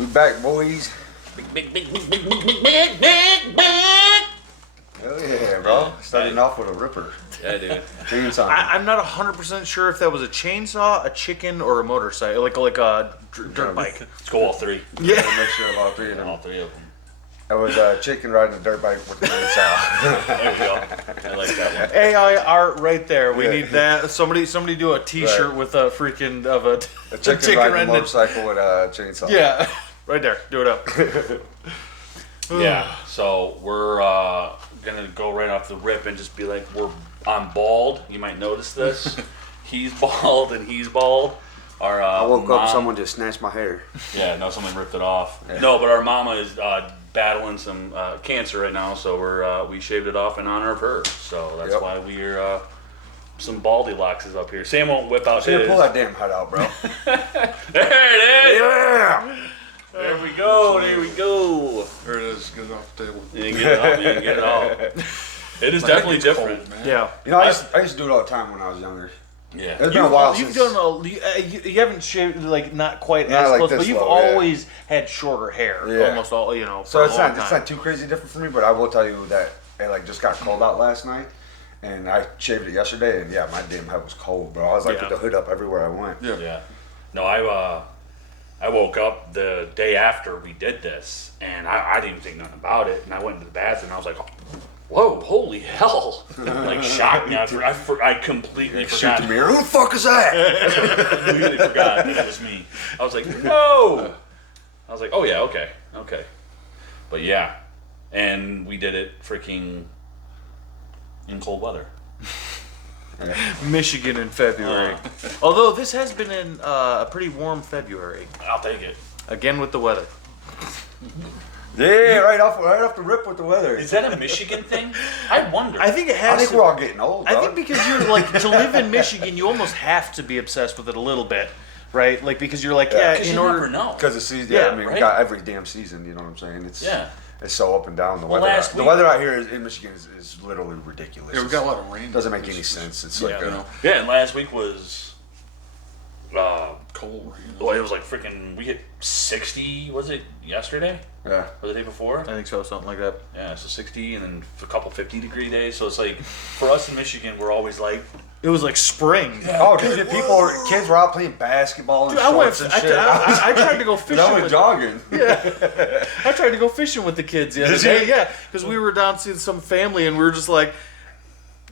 We back, boys. Big. Hell yeah, bro. Starting off with a ripper. Yeah, dude. Chainsaw. I'm not 100% sure if that was a chainsaw, a chicken, or a motorcycle, like a dirt bike. Let's go all three. Yeah. A mixture of all three of them. All three of them. It was a chicken riding a dirt bike with a chainsaw. There we go. I like that one. AI art right there. We Yeah. need that. Somebody do a T-shirt Right. with a freaking of a chicken riding a motorcycle with a chainsaw. Yeah, right there. Do it up. Yeah. So we're gonna go right off the rip and just be like, I'm bald. You might notice this. He's bald and he's bald. Our I woke mom, up, someone just snatched my hair. Yeah, no, someone ripped it off. Yeah. No, but our mama is battling some cancer right now, so we shaved it off in honor of her. So that's Yep. why we're some baldy locks is up here. Sam won't whip out Should his. pull that damn head out, bro. There it is. Yeah! There we go. There we go. There it is. Get it off the table. You can get it off. You can get it off. It is definitely It's different. cold, man. Yeah. You know, I used to do it all the time when I was younger. Yeah. It's been a while You've since. done you haven't shaved like not quite Not as like close, this but you've low, yeah. always had shorter hair. Yeah. Almost all So for it's a long not time. too crazy different for me, but I will tell you that it like just got cold out last night, and I shaved it yesterday, and yeah, my damn head was cold, bro. I was like Yeah. with the hood up everywhere I went. Yeah. Yeah. No, I woke up the day after we did this, and I didn't even think nothing about it. And I went into the bathroom, and I was like, whoa, holy hell. Like, shocked me. I completely Shoot forgot. the mirror. Who the fuck is that? I completely forgot that it was me. I was like, no. I was like, oh, yeah, okay. But, yeah. And we did it freaking in cold weather. Michigan in February. Although this has been in a pretty warm February. I'll take it. Again with the weather. Yeah, right off the rip with the weather. Is that a Michigan thing? I wonder. I think it I has. think to, we're all getting old. I dog. think because you're like to live in Michigan, you almost have to be obsessed with it a little bit, right? Like because you're like, Yeah. yeah, 'Cause in you order. never know. Because the season, Yeah, I mean, right? we got every damn season. You know what I'm saying? It's Yeah. It's so up and down. The weather, Last the week- weather out here in Michigan is literally ridiculous. Yeah, we got a lot of rain. Doesn't make any sense. It's like Yeah. a, Yeah, and last week was Cold rain. well, it was like freaking. We hit 60. Was it yesterday yeah. or the day before? I think so, something like that. Yeah, so 60, and then a couple 50-degree days. So it's like for us in Michigan, we're always like, It was like spring. Oh, dude, kids were out playing basketball and Dude, I went. shorts and I, shit. I tried to go fishing. I went with, jogging. I tried to go fishing with the kids the other Did day. you? Yeah, because we were down seeing some family, and we were just like,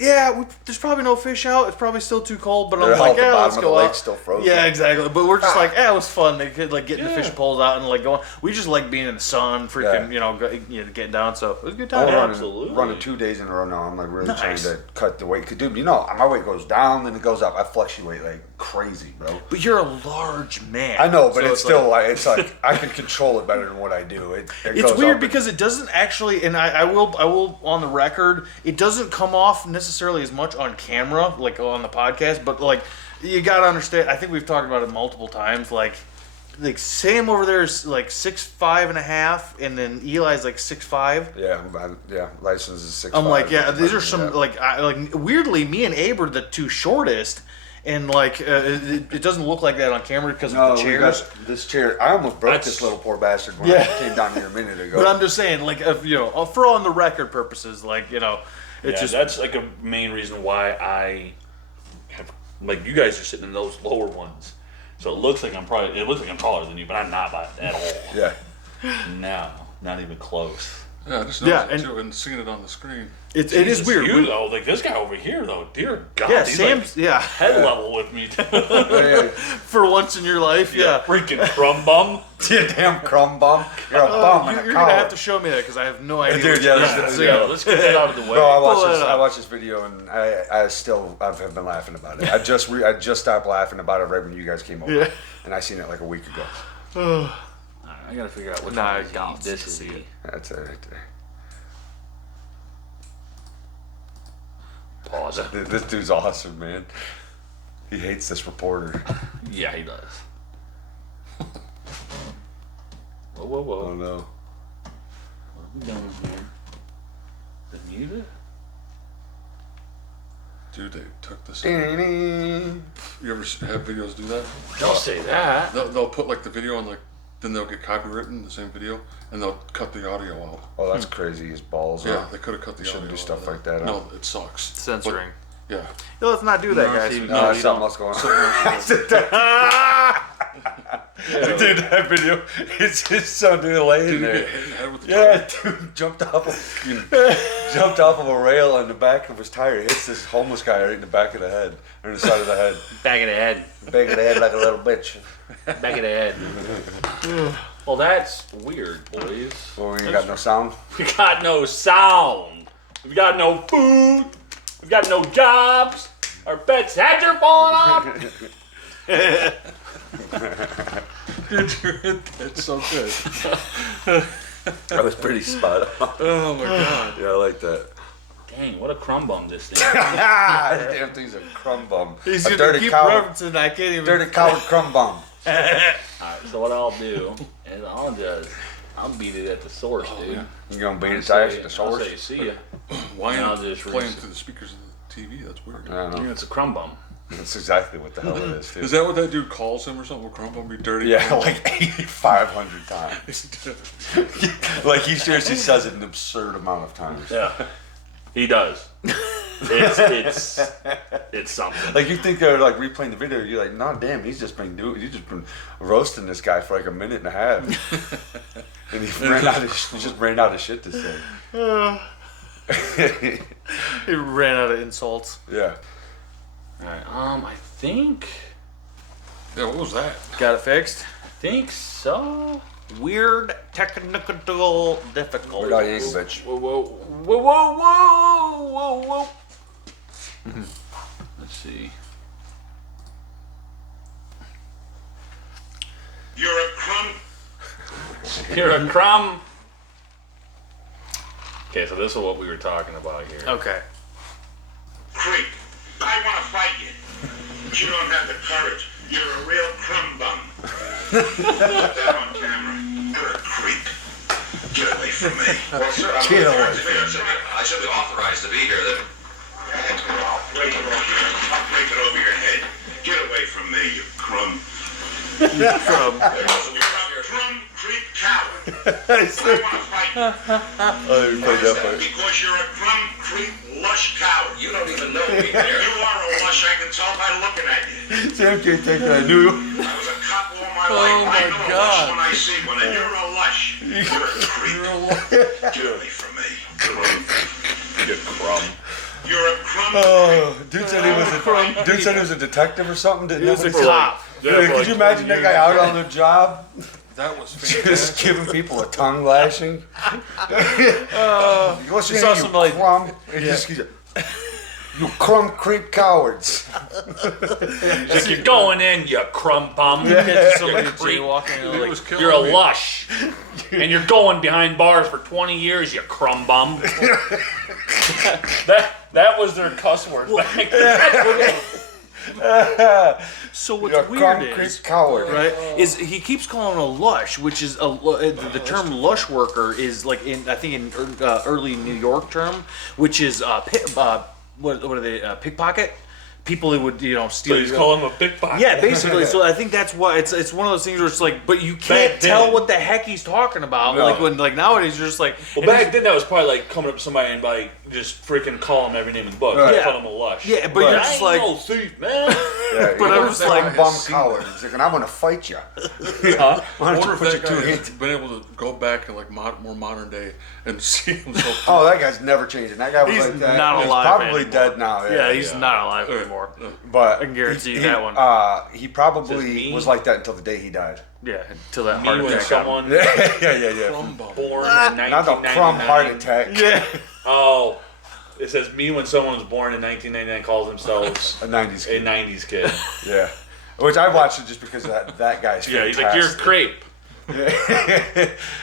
yeah, there's probably no fish out. It's probably still too cold. But They're I'm like, at the yeah, bottom let's of the go lake out. still frozen. Yeah, exactly. But we're just like, yeah, it was fun. They could like getting the Yeah. fishing poles out and like going. We just like being in the sun, freaking, Yeah. getting down. So it was a good I'm time. Yeah, running, absolutely. running 2 days in a row now. I'm like really trying Nice. to cut the weight. Cause dude, my weight goes down, then it goes up. I fluctuate like crazy, bro. But you're a large man. I know, but So it's still like, it's like I can control it better than what I do. It It's goes weird up because it doesn't actually, and I will on the record, it doesn't come off necessarily as much on camera, like on the podcast, but like you gotta understand. I think we've talked about it multiple times. Like Sam over there is like 6'5.5", and then Eli's like 6'5". yeah, license is 6'5". I'm like, yeah, these are some like weirdly, me and Abe are the two shortest, and like it doesn't look like that on camera because No, of the we chairs. got this chair. I almost broke That's- this little poor bastard when Yeah. I came down here a minute ago. But I'm just saying, like, if, for on the record purposes, like, it's yeah, just that's like a main reason why I have, like, you guys are sitting in those lower ones. So it looks like I'm taller than you, but I'm not at all. yeah. No, not even close. Yeah, I just Yeah, noticed it too, and seeing it on the screen. it is Jesus, weird. You though, like this guy over here though, dear God, Yeah, he's Sam's like head level with me. Yeah. for once in your life, yeah. Freaking crumb bum. You damn crumb bum. You're a bum and You're a gonna have coward. to show me that because I have no idea. Dude, what yeah, you're that's- doing. Yeah, let's get that out of the way. Bro, I Pull it up. watched this video and I've been laughing about it. I just stopped laughing about it right when you guys came over, Yeah. and I seen it like a week ago. I gotta figure out which Nah, one is God, he. This is see he. it. That's it right there. Pause. This dude's awesome, man. He hates this reporter. Yeah, he does. Whoa, whoa. Oh no. What are we doing here? The music? Dude, they took this. Yeah, You ever have videos do that? Don't say that. They'll put like the video on like then they'll get copywritten the same video, and they'll cut the audio out. Oh, that's crazy. His balls. Yeah, Huh? they could have cut the Shouldn't audio do out stuff of there. like that, huh? No, it sucks. Censoring. But, yeah. Yo, let's not do that, No, guys. see, No, No, that's you something don't. else going on. Dude, that video, it's just some dude laying Did you there. get hit in the head with the Yeah, tire? dude jumped off of a rail on the back of his tire. Hits this homeless guy right in the back of the head, or the side of the head. Back of the head. Back of the head like a little bitch. Back of the head. Well, that's weird, boys. Well, we ain't got no sound. We got no sound. We got no food. We got no jobs. Our pets' heads are falling off. It's so good. That was pretty spot on. Oh my god. Yeah, I like that. Dang, what a crumb bum this thing. This damn thing's a crumb bum. He's A gonna dirty keep coward. referencing. I can't even. Dirty coward crumb bum. Alright, so what I'll do is I'll beat it at the source, dude. yeah. You gonna beat I'll his ass say- at the I'll source? say see ya. Why I'll am just playing rinse it. through the speakers of the TV? That's weird. I don't know. It's a crumb bum. That's exactly what the hell it is, dude. Is that what that dude calls him or something? Will Crump be dirty? Yeah, like 8,500 times. Like he seriously says it an absurd amount of times. Yeah, he does. It's something. Like you think they're like replaying the video, you're like, no, damn, he's just been roasting this guy for like a minute and a half, and he just ran out of shit to say. He ran out of insults. Yeah. Alright, I think Yeah, what was that? Got it fixed. so. Weird technical difficulty. Weird Al Yankovic. Whoa, whoa, whoa, whoa, whoa, whoa, whoa. Let's see. You're a crumb. You're a crumb. Okay, so this is what we were talking about here. Okay. Creep. I want to fight you. But you don't have the courage. You're a real crumb bum. Put that on camera. You're a creep. Get away from me. Well, sir, I'm Get away I should be authorized to be here then. I'll break it over your head. Get away from me, you crumb. You're a crumb creep coward. I want to fight you. Oh, you played that part. Because you're a crumb creep lush coward. You don't even know me there. You are a lush, I can tell by looking at you. Sam can't take that. I knew. I was a cop all my Oh life. my I know God. a lush when I see one, and you're a lush. You're a creep. Get away from me. You crumb. You're a crumb. Oh, dude said he was a detective or something. Didn't He was a know? cop. Dude, could you imagine that guy out on the job, That was just fantastic. giving people a tongue lashing? You saw some, like- crumb. And just, you crumb creep cowards. Like, you're going in, you crumb bum. Catches somebody You creep. jaywalking. and He Like, was killing You're a me. lush. And you're going behind bars for 20 years, you crumb bum. that was their cuss word back then. so what's You're a weird crumb is, creep coward. right, is he keeps calling a lush, which is the term lush worker is like I think in early New York term, which is what are they pickpocket people who would steal. So he's your- calling him a pickpocket. Yeah, basically. So I think that's why it's one of those things where it's like, but you can't Back tell then. what the heck he's talking about. No. Like when nowadays you're just like, Well, back then that was probably like coming up to somebody and like just freaking call him every name in the book. Right. Yeah. Call him a lush. yeah, but Right. you're I just ain't like, no thief, man. Yeah, But you're I'm just a like- bum coward. He's like, and I want to fight you. Huh? Why I don't wonder you if put your that two guy has hands? been able to go back in like more modern day and see himself. Oh, that guy's never changing. That guy was He's like that. not He's alive probably anymore. dead now. yeah, he's Yeah. not alive anymore. But I can guarantee you he, that one. He Says probably me. was like that until the day he died. Yeah, until that Me heart when attack. someone yeah. Crumb bum. born in 1999. Not the crumb heart attack. Yeah. Oh, it says me when someone was born in 1999 calls themselves A 90s a kid. 90s kid. Yeah. Which I watched it just because that guy's Yeah, he's like, you're a fantastic. crepe.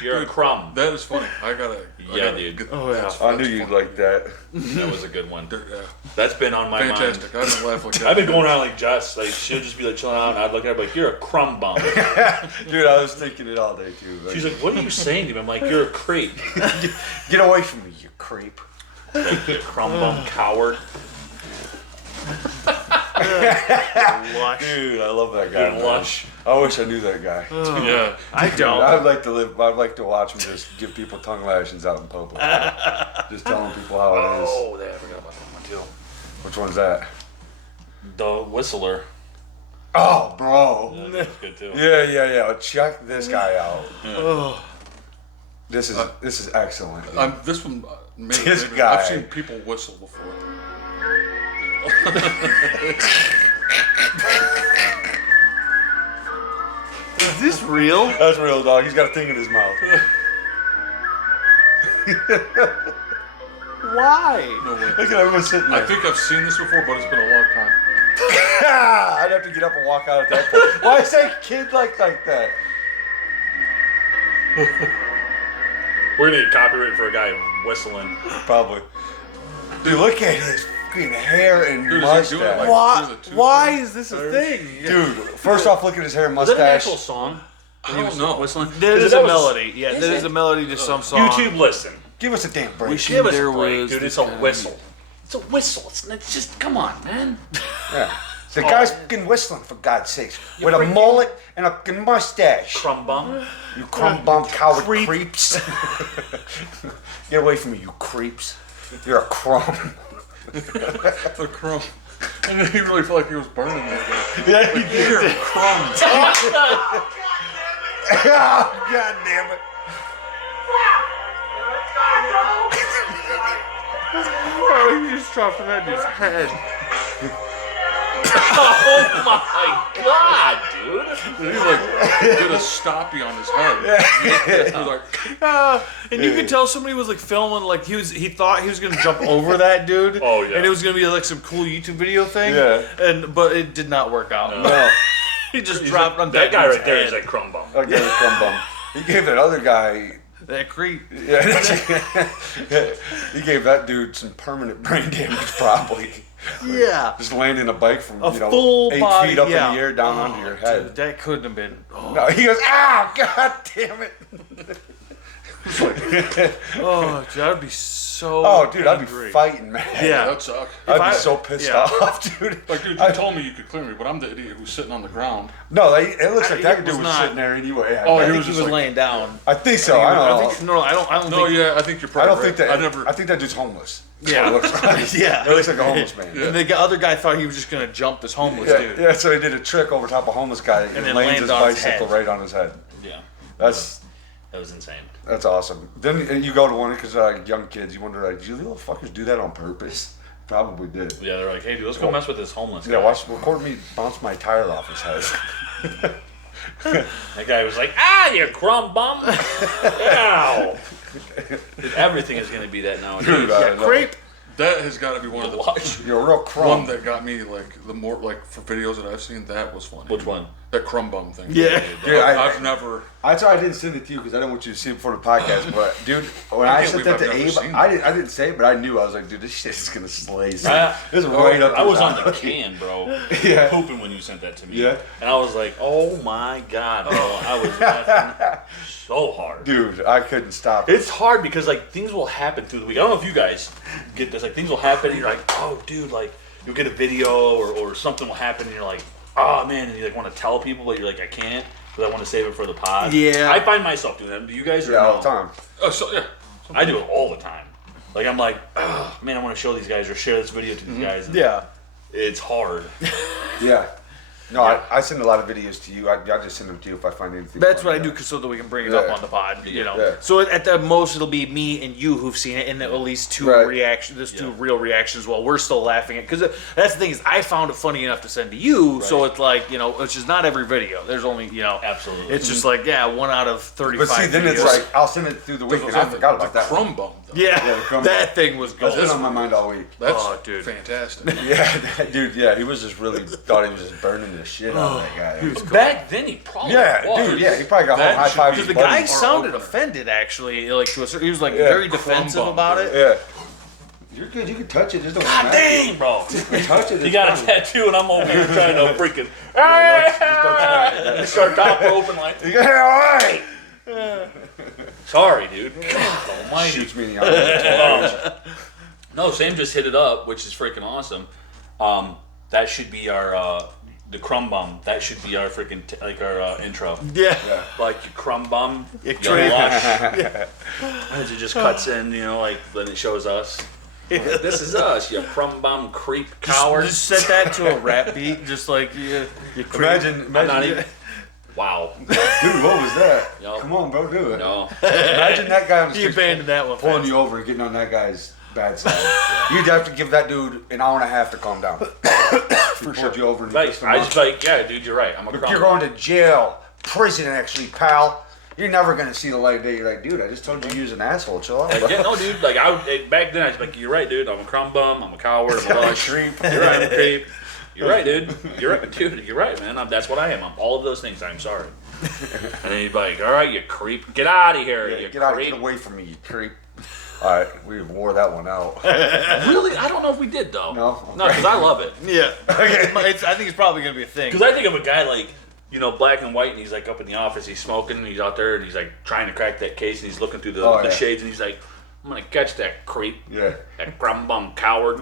You're a crumb. That is funny. I gotta. Yeah, dude. Oh, yeah. I knew you'd like that. That was a good one. Yeah, That's been on my fantastic. mind. I didn't laugh like that. I've been going around like Jess, like she'll just be like chilling out, and I'd look at her like, "You're a crumb bum." Dude, I was thinking it all day too. Like, She's like, "What are you saying to me?" I'm like, "You're a creep, get away from me, you creep. you crumb bum coward." Lush. Dude, I love that guy. Dude, man. Lush. I wish I knew that guy. Yeah. I don't. I'd like to live. I'd like to watch him just give people tongue lashings out in public. Just telling people how it is. Oh, I forgot about that one too. Which one's that? The Whistler. Oh, bro. That's good too. Yeah. Check this guy out. This is excellent. This one, maybe, This guy. I've seen people whistle before. Is this real? That's real, dog. He's got a thing in his mouth. Why? No way. Look at him sitting I there. think I've seen this before, but it's been a long time. I'd have to get up and walk out at that point. Why say kid like that? We're gonna get copyright for a guy whistling. Probably. Dude, look at his fucking hair and Dude, is he doing it mustache. like- Why is this a thing? Dude, first off, look at his hair and Is that an mustache. actual song? I don't know. Whistling. There is That a was- melody. Yeah, Is there is it? a melody to some song. YouTube, listen. Give us a damn break. Give us There a break, was dude. this It's a guy. whistle. It's a whistle. It's just come on, man. Yeah. The guy's fucking whistling, for God's sakes. With a mullet and a fucking mustache. Crumb bum. You crumb bum coward creeps. Get away from me, you creeps. You're a crumb. The crumb. And then he really felt like he was burning that guy. Yeah, he did. Here, crumbs. Oh, God damn it. Oh, he just dropped it on his head. Oh my god, dude. And he like did a stoppie on his head. He was like, And you could tell somebody was like filming, like he thought he was gonna jump over that dude. Oh, yeah. And it was gonna be like some cool YouTube video thing. Yeah. But it did not work out. No. He just dropped on That guy dude's right there head. is like crumb bum. Okay, crumb bum. He gave that other guy. That creep. Yeah. He gave that dude some permanent brain damage, probably. Yeah. Just landing a bike from A full 8 body, feet up yeah. in the air down onto your head. Dude, that couldn't have been. Oh, No, he goes, ah, God damn it. oh dude, I'd be so. Oh, dude, I'd be angry. fighting, man. Yeah. that suck. I'd I- be so pissed yeah. off, dude. Like, dude, you told me you could clear me, but I'm the idiot who's sitting on the ground. No, it looks like that It dude was was not. sitting there anyway. Oh, I he think was he just was like, laying down. I think so. I don't know. I don't no, think. yeah, I think you're I probably don't right. think that. I never. I think that dude's homeless. Yeah. It looks like. Yeah. It looks like a homeless man. And the other guy thought he was just gonna jump this homeless Yeah, dude. yeah, so he did a trick over top of a homeless guy and then lands landed his on his bicycle head. right on his head. Yeah, That's that was insane. awesome. Then you go to one because young kids, you wonder like, do you little fuckers do that on purpose? Probably did. Yeah, they're like, hey, dude, let's go mess with this homeless guy. Yeah, record me bounce my tire off his head. That guy was like, ah, you crumb bum. Ow. Dude, everything is gonna be that nowadays. Dude, I know. Creep. That has got to be one of the Watch. You're a real one crumb. that got me like the more like for videos that I've seen. That was funny. Which one? That crumb bum thing. Yeah. Dude, I've never. That's why I didn't send it to you because I didn't want you to see it before the podcast. But dude, when I can't sent believe that to I've never Abe, seen I didn't say it, but I knew I was like, dude, this shit is gonna slay. This I- is right up. I his was on the alley. can, bro. Yeah. Pooping when you sent that to me. Yeah. And I was like, oh my god, bro. I was laughing so hard. Dude, I couldn't stop. It's hard because like things will happen through the week. I don't know if you guys get this. Like things will happen and you're like, oh dude, like you'll get a video or something will happen and you're like, oh man, and you like want to tell people, but you're like, I can't because I want to save it for the pod. Yeah. I find myself doing that. Do you guys? Or Yeah, no? all the time. Oh, so yeah. I do it all the time. Like I'm like, oh, man, I want to show these guys or share this video to these guys. And Yeah. It's hard. Yeah. No, I send a lot of videos to you. I just send them to you if I find anything. That's funny. what I do so that we can bring it Yeah. up on the pod, you know. Yeah. So at the most it'll be me and you who've seen it, and at least two Right. reactions. There's two real reactions while we're still laughing at. Because that's the thing is, I found it funny enough to send to you. So it's like it's just not every video. There's only Absolutely. It's just like 1 out of 35. But see, then it's videos. like I'll send it through the week, and I forgot about the that. crumb bum. Though. yeah, the crumb that thing was That's gold. been on my mind all week. That's Oh, dude. fantastic. Yeah, that dude. Yeah, he was just really thought he was just burning the shit out of that guy. Back then he probably Yeah, was. dude. Yeah, he probably got That home high should five. be- his Because the guy buddies. sounded opener. offended, actually. Like to a certain, he was like Yeah, very crumb defensive bum, about dude. it. Yeah. You're good. You can touch it. Just don't God smack it. dang, bro. You can touch it. You it's got a fine. tattoo and I'm over here trying to freaking start top roping like. Yeah, all right. Sorry, dude. God almighty. Shoots me in the eye. No, Sam just hit it up, which is freaking awesome. That should be our the crumb bum. That should be our freaking our intro. Yeah. Like your crumb bum, your creep. lush. As it just cuts in, like then it shows us. Like, this is us, you crumb bum creep coward. Just set that to a rap beat, just like you creep. Imagine, I'm not even. Wow. dude, what was that? Yo. Come on, bro, do it. No. Imagine that guy on the He street abandoned that one. pulling you over and getting on that guy's bad side. You'd have to give that dude an hour and a half to calm down. For sure. You over and Like, pissed him I off. just like, yeah, dude, you're right. I'm a Look, crumb you're bum. going to jail, prison, actually, pal. You're never gonna see the light of day. You're like, dude, I just told you was an asshole. Chill out. Like, yeah, no, dude. Like back then, I was like, you're right, dude. I'm a crumb bum. I'm a coward. I'm a lush. You're right. I'm a creep. You're right, dude. You're right, dude. You're right, man. That's what I am. I'm all of those things. I'm sorry. And then he'd be like, all right, you creep, get out of here, Yeah, you get out, creep. get away from me, you creep. All right, we wore that one out. Really? I don't know if we did though. No? No, because I love it. Yeah. I think it's probably gonna be a thing. Because I think of a guy like, black and white, and he's like up in the office, he's smoking, and he's out there, and he's like trying to crack that case, and he's looking through the, Oh, the yeah. shades, and he's like, I'm gonna catch that creep, Yeah. that crumb bum coward.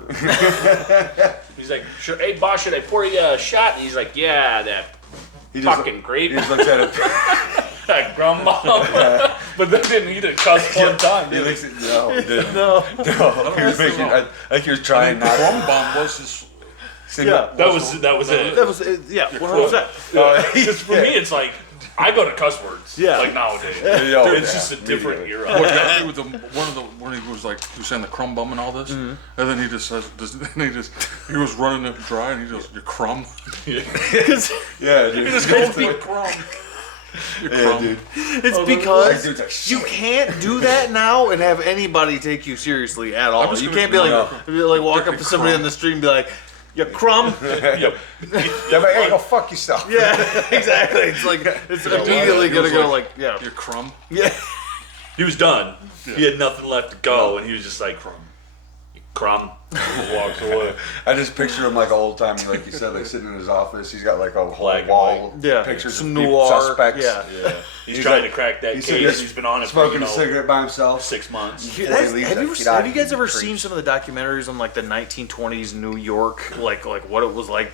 He's like, sure, hey boss, should I pour you a shot? And he's like, yeah, that He just, fucking creep, he just looks at it. that crumb bum. But then he didn't cuss one time, He did he? looks at, no, he didn't. No. No, he was making, I think he was I trying think not crumb to. bomb was his. Yeah. That was it. That was 100%. Because for me, it's like I go to cuss words. Yeah. Like nowadays, Yo, it's yeah, just a different immediately. era. What got me with when he was like, he was saying the crumb bum and all this, and then he just says, he was running it dry, and he just, you crumb. Yeah, dude. He just calls me a crumb. Yeah, dude. It's Like, because dude's like, you can't do that now and have anybody take you seriously at all. just You gonna- can't be like walk up to somebody crumb. on the street and be like, "You crumb." Yep. they're like, hey, go fuck yourself. Yeah, exactly. It's like it's immediately He gonna was go like- like, yeah, You crumb. yeah. He was done. He had nothing left to go, and he was just like, crumb. Walks away. I just picture him like old time, like you said, like sitting in his office. He's got like a whole Black and wall white. of Yeah, pictures some of people, noir, suspects. yeah. Yeah. He's, He's trying like- to crack that he's case. sitting- He's been on it for Smoking a cigarette by himself. 6 months. Yeah, Before he leaves, have like, you get out have of you guys here, ever you seen creeps. some of the documentaries on like the 1920s New York, like what it was like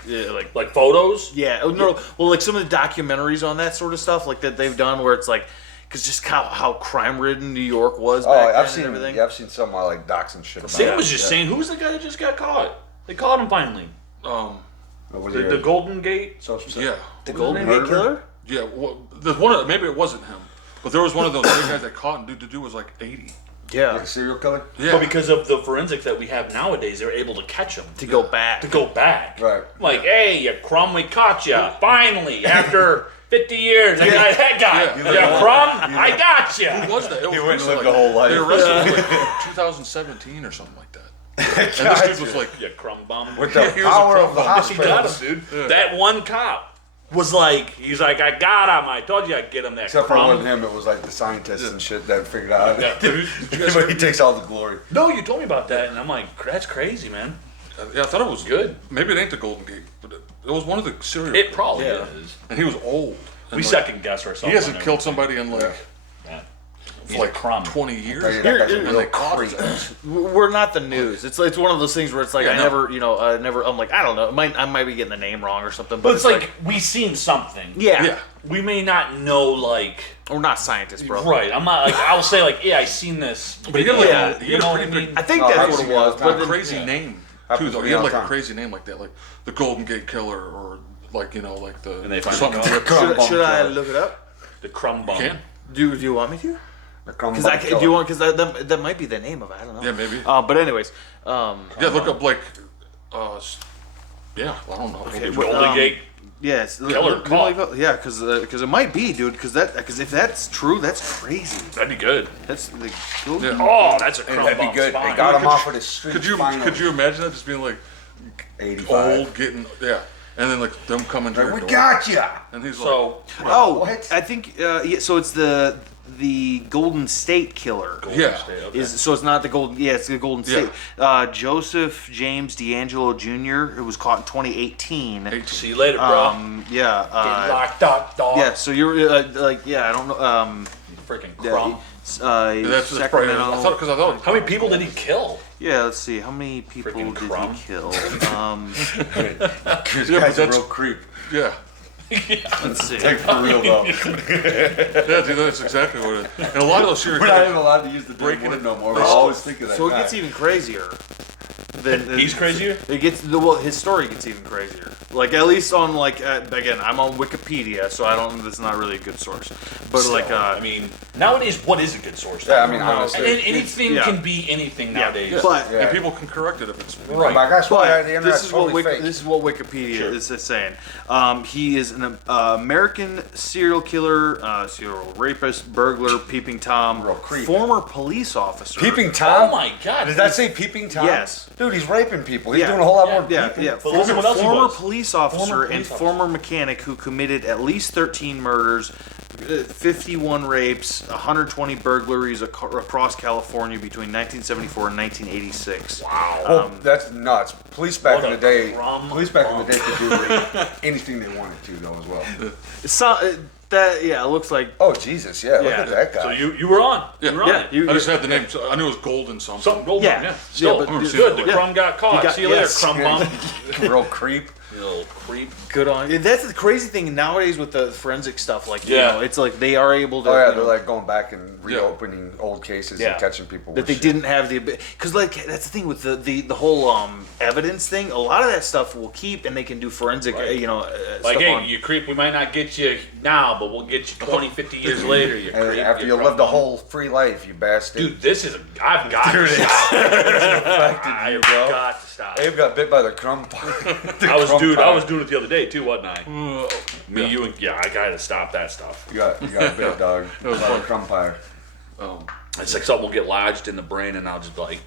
Like photos? yeah, no, well, like some of the documentaries on that sort of stuff, like that they've done, where it's like, because just how crime-ridden New York was Oh, back then I've seen and everything. Yeah, I've seen some like docs and shit. About Sam it. was just saying, who's the guy that just got caught? They caught him finally. What was The, he the at? Golden Gate. So specific. Yeah. The Was Golden it Gate murder? Killer. Yeah, well, there's one. Maybe it wasn't him, but there was one of those big guys that caught, and the dude was like 80. Yeah, Like a serial killer. Yeah, But because of the forensics that we have nowadays, they're able to catch him. to go back. To go back. Right. Like, hey, you crumb, we caught you. Finally, after 50 years. That guy. Yeah. You crumb, I got you. who was that? It was He went and recent, lived the whole life. They arrested him like 2017 or something like that. And this dude was like, You crumb bum. With the He was a power of the crumb. He got hospital. him, dude. That one cop was like, he's like, I got him. I told you I'd get him that Except for it crumb. wasn't him, it was like the scientists and shit that figured out. Yeah, dude. But he takes all the glory. No, you told me about that, and I'm like, that's crazy, man. yeah, I thought it was Good. Maybe it ain't the Golden Gate, but it was one of the serial. It probably Yeah. is. And he was old. And We like, second guess ourselves. He hasn't on killed everything. somebody in like Yeah. for He's like a crumb. 20 years. That guy's a and real they caught his creep. ass. We're not the news. It's one of those things where it's like Yeah, I no. never. I'm like I don't know. I might be getting the name wrong or something. But it's like we seen something. yeah, Yeah. We may not know, like, we're not scientists, bro. right. I'm not like I'll say like, yeah, I seen this. But he had like Yeah. he You had know a what I pretty mean? I think Oh, that's I've what it seen it all was. the But time. then, crazy Yeah. name too. Happens Though to he me had all like the a time. crazy name like that, like the Golden Gate Killer, or like like the And they find something. the Rip- should I look it up? The crumb bum. Can? Do you want me to? The crumb Because bum do killer. you want? Because that might be the name of it. I don't know. Yeah, maybe. But anyways, Yeah, look up like, yeah, I don't know. Okay, Golden Gate. yes, Killer caught. yeah, because it might be, dude. Because if that's true, that's crazy. That'd be good. That's the Yeah. Oh, that's a Hey, crumb that'd be bum good. spine. They got him off with his street. Could you imagine that just being like 85. old, getting and then like them coming to Like, your we door, got ya. and he's So, Oh, What? I think yeah. So it's the Golden State Killer. Yeah. State, okay. So it's not the Golden. Yeah, it's the Golden State. Joseph James D'Angelo Jr. Who was caught in 2018. like, see you later, bro. Yeah. Get locked up, dog. Yeah. So you're like, yeah. I don't know. freaking Yeah, crumb. that's That's probably. Sacramento. I thought because I thought. How many people did he kill? Yeah, let's see. How many people Freaking did crumb. he kill? This Yeah, guy's but a real creep. Yeah. Let's see. Like for real though. Yeah, dude, that's exactly what it is. And a lot of those serial We're not killers. even allowed to use the Breaking breaking it- it no more. But I always think of that. So it guy. gets even crazier. He's crazier? It gets well. His story gets even crazier. Like at least on like again, I'm on Wikipedia, so I don't. That's not really a good source. But like, So, I mean, nowadays, what is a good source? Yeah, I mean, No. honestly. And anything Yeah. can be anything nowadays. Yeah. but Yeah. And people can correct it if it's. Right. But that's why the But internet's this is totally what fake. this is what Wikipedia is saying. He is an American serial killer, serial rapist, burglar, peeping tom, Real creep. former police officer. Peeping Tom? Oh my God. Did that say Peeping Tom? Yes. Dude, he's raping people. He's Yeah. doing a whole lot Yeah. more Yeah, peeping. yeah. But listen what else he Former was. police officer Former and police officer. former mechanic who committed at least 13 murders, 51 rapes, 120 burglaries across California between 1974 and 1986. Wow. Well, that's nuts. Police back What in a the day, crumb police back in the bum. day could do anything they wanted to, though, as well. That it looks like Oh Jesus, yeah, look Yeah. at that guy. So you were on. Yeah. You were on yeah. it. You, I just had the name. So I knew it was Golden something. Something gold. Yeah. Yeah. Still, Yeah, but- it's good. The yeah. crumb got caught. You got- See you later, yes. crumb bum. Real creep. You little creep. good on. That's the crazy thing nowadays with the forensic stuff. Like Yeah. you know, it's like they are able to. Oh yeah, you they're know, like going back and reopening old cases Yeah. and catching people that with they shit. didn't have the ability because like that's the thing with the whole evidence thing. A lot of that stuff will keep and they can do forensic. Right. You know, Like, stuff hey, on. you creep, we might not get you now, but we'll get you 20, 50 years later, you And creep. after you crumb lived a bum. whole free life, you bastard. Dude, this is I've got to stop. I've bro. got to stop. Abe got bit by the crumb. I was doing it the other day too, wasn't I? Me, Yeah. you, and I gotta stop that stuff. You got bit, dog. That was was fun. a crumb pyre. It's like something will get lodged in the brain, and I'll just be like,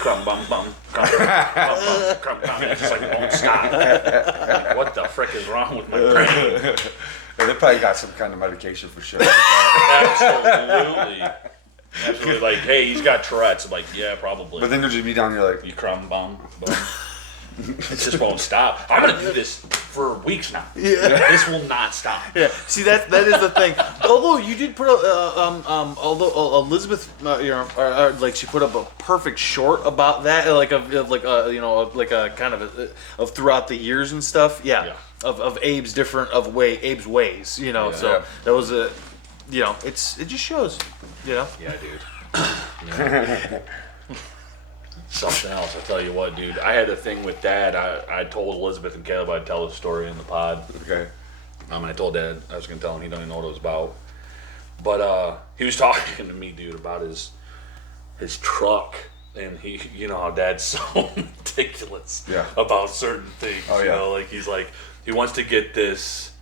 crumb bum bum, crumb bum, crumb bum. It just like won't stop. Like, what the frick is wrong with my brain? Yeah, they probably got some kind of medication for sure. Absolutely. Absolutely. Like, hey, he's got Tourette's. I'm like, yeah, probably. But then you'll just be down here like, You crumb bum bum. It just won't stop. I'm gonna do this for weeks now. Yeah. This will not stop. Yeah, see that is the thing. Although you did put up, although Elizabeth, like she put up a perfect short about that, like you know, like a kind of throughout the years and stuff. Yeah, Yeah. of Abe's Abe's ways. You know, Yeah. so Yeah. that was a, you know, it just shows, you know. Yeah, dude. Yeah. Something else. I tell you what, dude. I had a thing with Dad. I told Elizabeth and Caleb I'd tell the story in the pod. okay. And I told Dad I was gonna tell him. He don't even know what it was about. But he was talking to me, dude, about his truck, and he, you know how Dad's so meticulous Yeah. about certain things. Oh, You yeah. know, like he wants to get this.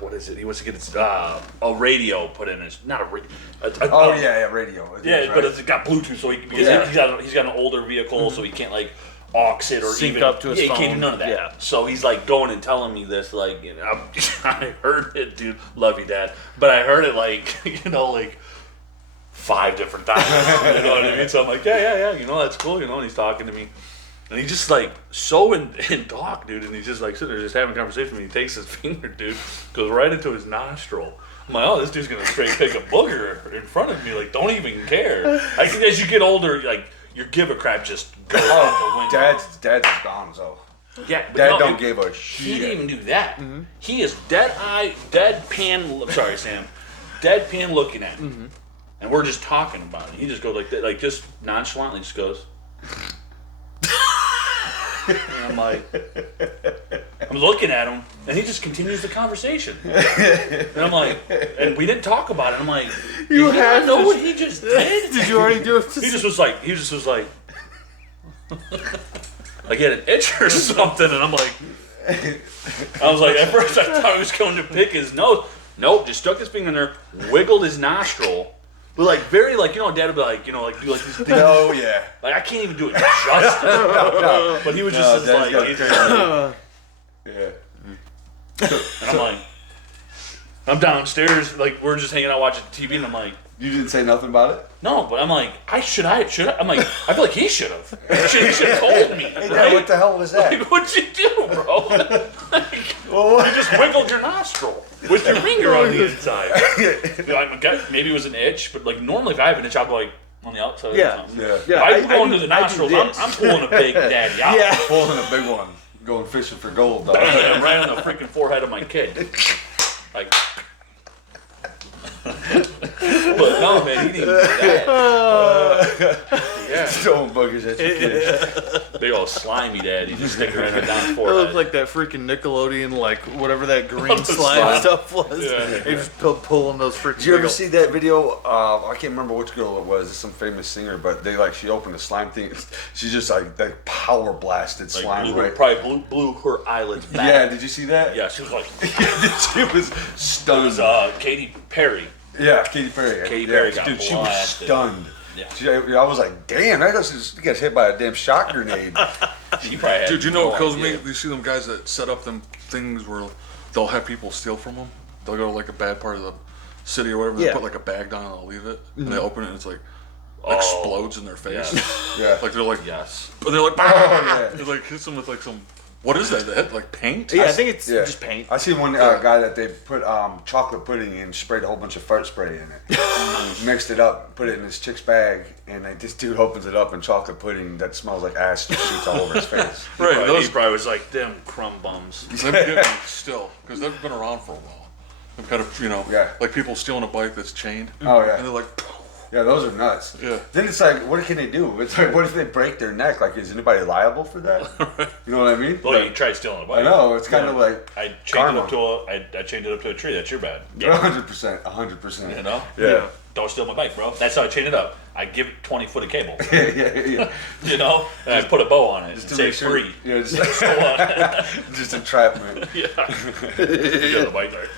What is it? He wants to get this a radio put in his not a radio. Oh yeah, radio. Yeah, Right. but it's got Bluetooth, so because Yeah. he's got an older vehicle, so he can't like aux it or Sync even up to his he can't do phone. none of that. Yeah. So he's like going and telling me this, like, you know, I heard it, dude. Love you, Dad, but I heard it like you know like 5 different times. You know what I mean? So I'm like, yeah, you know that's cool, you know. And he's talking to me. And he's just like so in talk, dude, and he's just like sitting there just having a conversation with me. He takes his finger, dude, goes right into his nostril. I'm like, oh, this dude's gonna straight pick a booger in front of me. Like, don't even care. I think as you get older, like your give a crap just goes out the window. Dad's is gone, so. Yeah, but Dad no, don't it- give a He didn't shit. even do that. He is deadpan. Sorry, Sam. Deadpan looking at me, and we're just talking about it. He just goes like that, like just nonchalantly, just goes. And I'm like, I'm looking at him, and he just continues the conversation. And I'm like, and we didn't talk about it. I'm like, you have know to- what he just did? Did you already do it? He just was like, like he had an itch or something, and I'm like, I was like, at first I thought he was going to pick his nose. Nope, just stuck his finger in there, wiggled his nostril, but like very like, you know, Dad would be like, you know, like do like these things. Oh yeah. Like I can't even do it justice. But he was just Dad's got like, a Yeah. and I'm like, I'm downstairs, like we're just hanging out watching TV, and I'm like, You didn't say nothing about it? no, but I'm like, should I? I'm like, I feel like he should have. He should have told me, Hey, right? Dad, what the hell was that? Like, what'd you do, bro? Like, Well, you just wiggled your nostril. with your finger on the inside. Like, okay, maybe it was an itch, but like normally if I have an itch, I'll be like on the outside or something. Yeah. If I go into the nostrils, I'm pulling a big daddy out. Yeah. Pulling a big one, going fishing for gold, dog. Bam, right on the freaking forehead of my kid. Like, but no, man, he didn't do that. Yeah, Throwing boogers at your kids. big old slimy daddy, just sticking right down his It forehead. looked like that freaking Nickelodeon, like whatever that green The slime slime. stuff was. Yeah. He just pulling those freaking. Did you ever big see that video? I can't remember which girl it was. It's some famous singer, but she opened a slime thing. She just like power blasted Like slime, blew, right? probably blew her eyelids back. Yeah, did you see that? Yeah, she was like, She was it stunned. was Katy Perry. Yeah, Katy Perry. Katy Yeah, Perry got dude, she was blasted. stunned. Yeah. I was like, damn, that just gets hit by a damn shot grenade. She probably had Dude, you know what no kills me? idea. You see them guys that set up them things where they'll have people steal from them. They'll go to like a bad part of the city or whatever. They Yeah. put like a bag down and they'll leave it, and they open it and it's like Oh, explodes in their face. yes. Yeah. Like they're like, Yes. but they're like, yeah. it like hits them with like some. What is that? That like paint? Yeah, I think it's Yeah. just paint. I seen one guy that they put chocolate pudding in, sprayed a whole bunch of fart spray in it, mixed it up, put it in this chick's bag, and like, this dude opens it up and chocolate pudding that smells like ass just shoots all over his face. Right. He Those probably was like, them crumb bums. them get me still because they've been around for a while. They've kind of Yeah. like people stealing a bike that's chained. Oh, yeah. And they're like, Yeah, those are nuts. Yeah. Then it's like, what can they do? It's like, what if they break their neck? Like, is anybody liable for that? You know what I mean? Well, you tried stealing a bike. I know. It's kind of like I chained karma. it up to I chained it up to a tree. That's your bad. 100%, 100%. You know? Yeah. Don't steal my bike, bro. That's how I chained it up. I give it 20 foot of cable. yeah. You know? And I put a bow on it and Just to say make sure. free. Yeah, just, So, just entrapment. yeah. You got the bike there.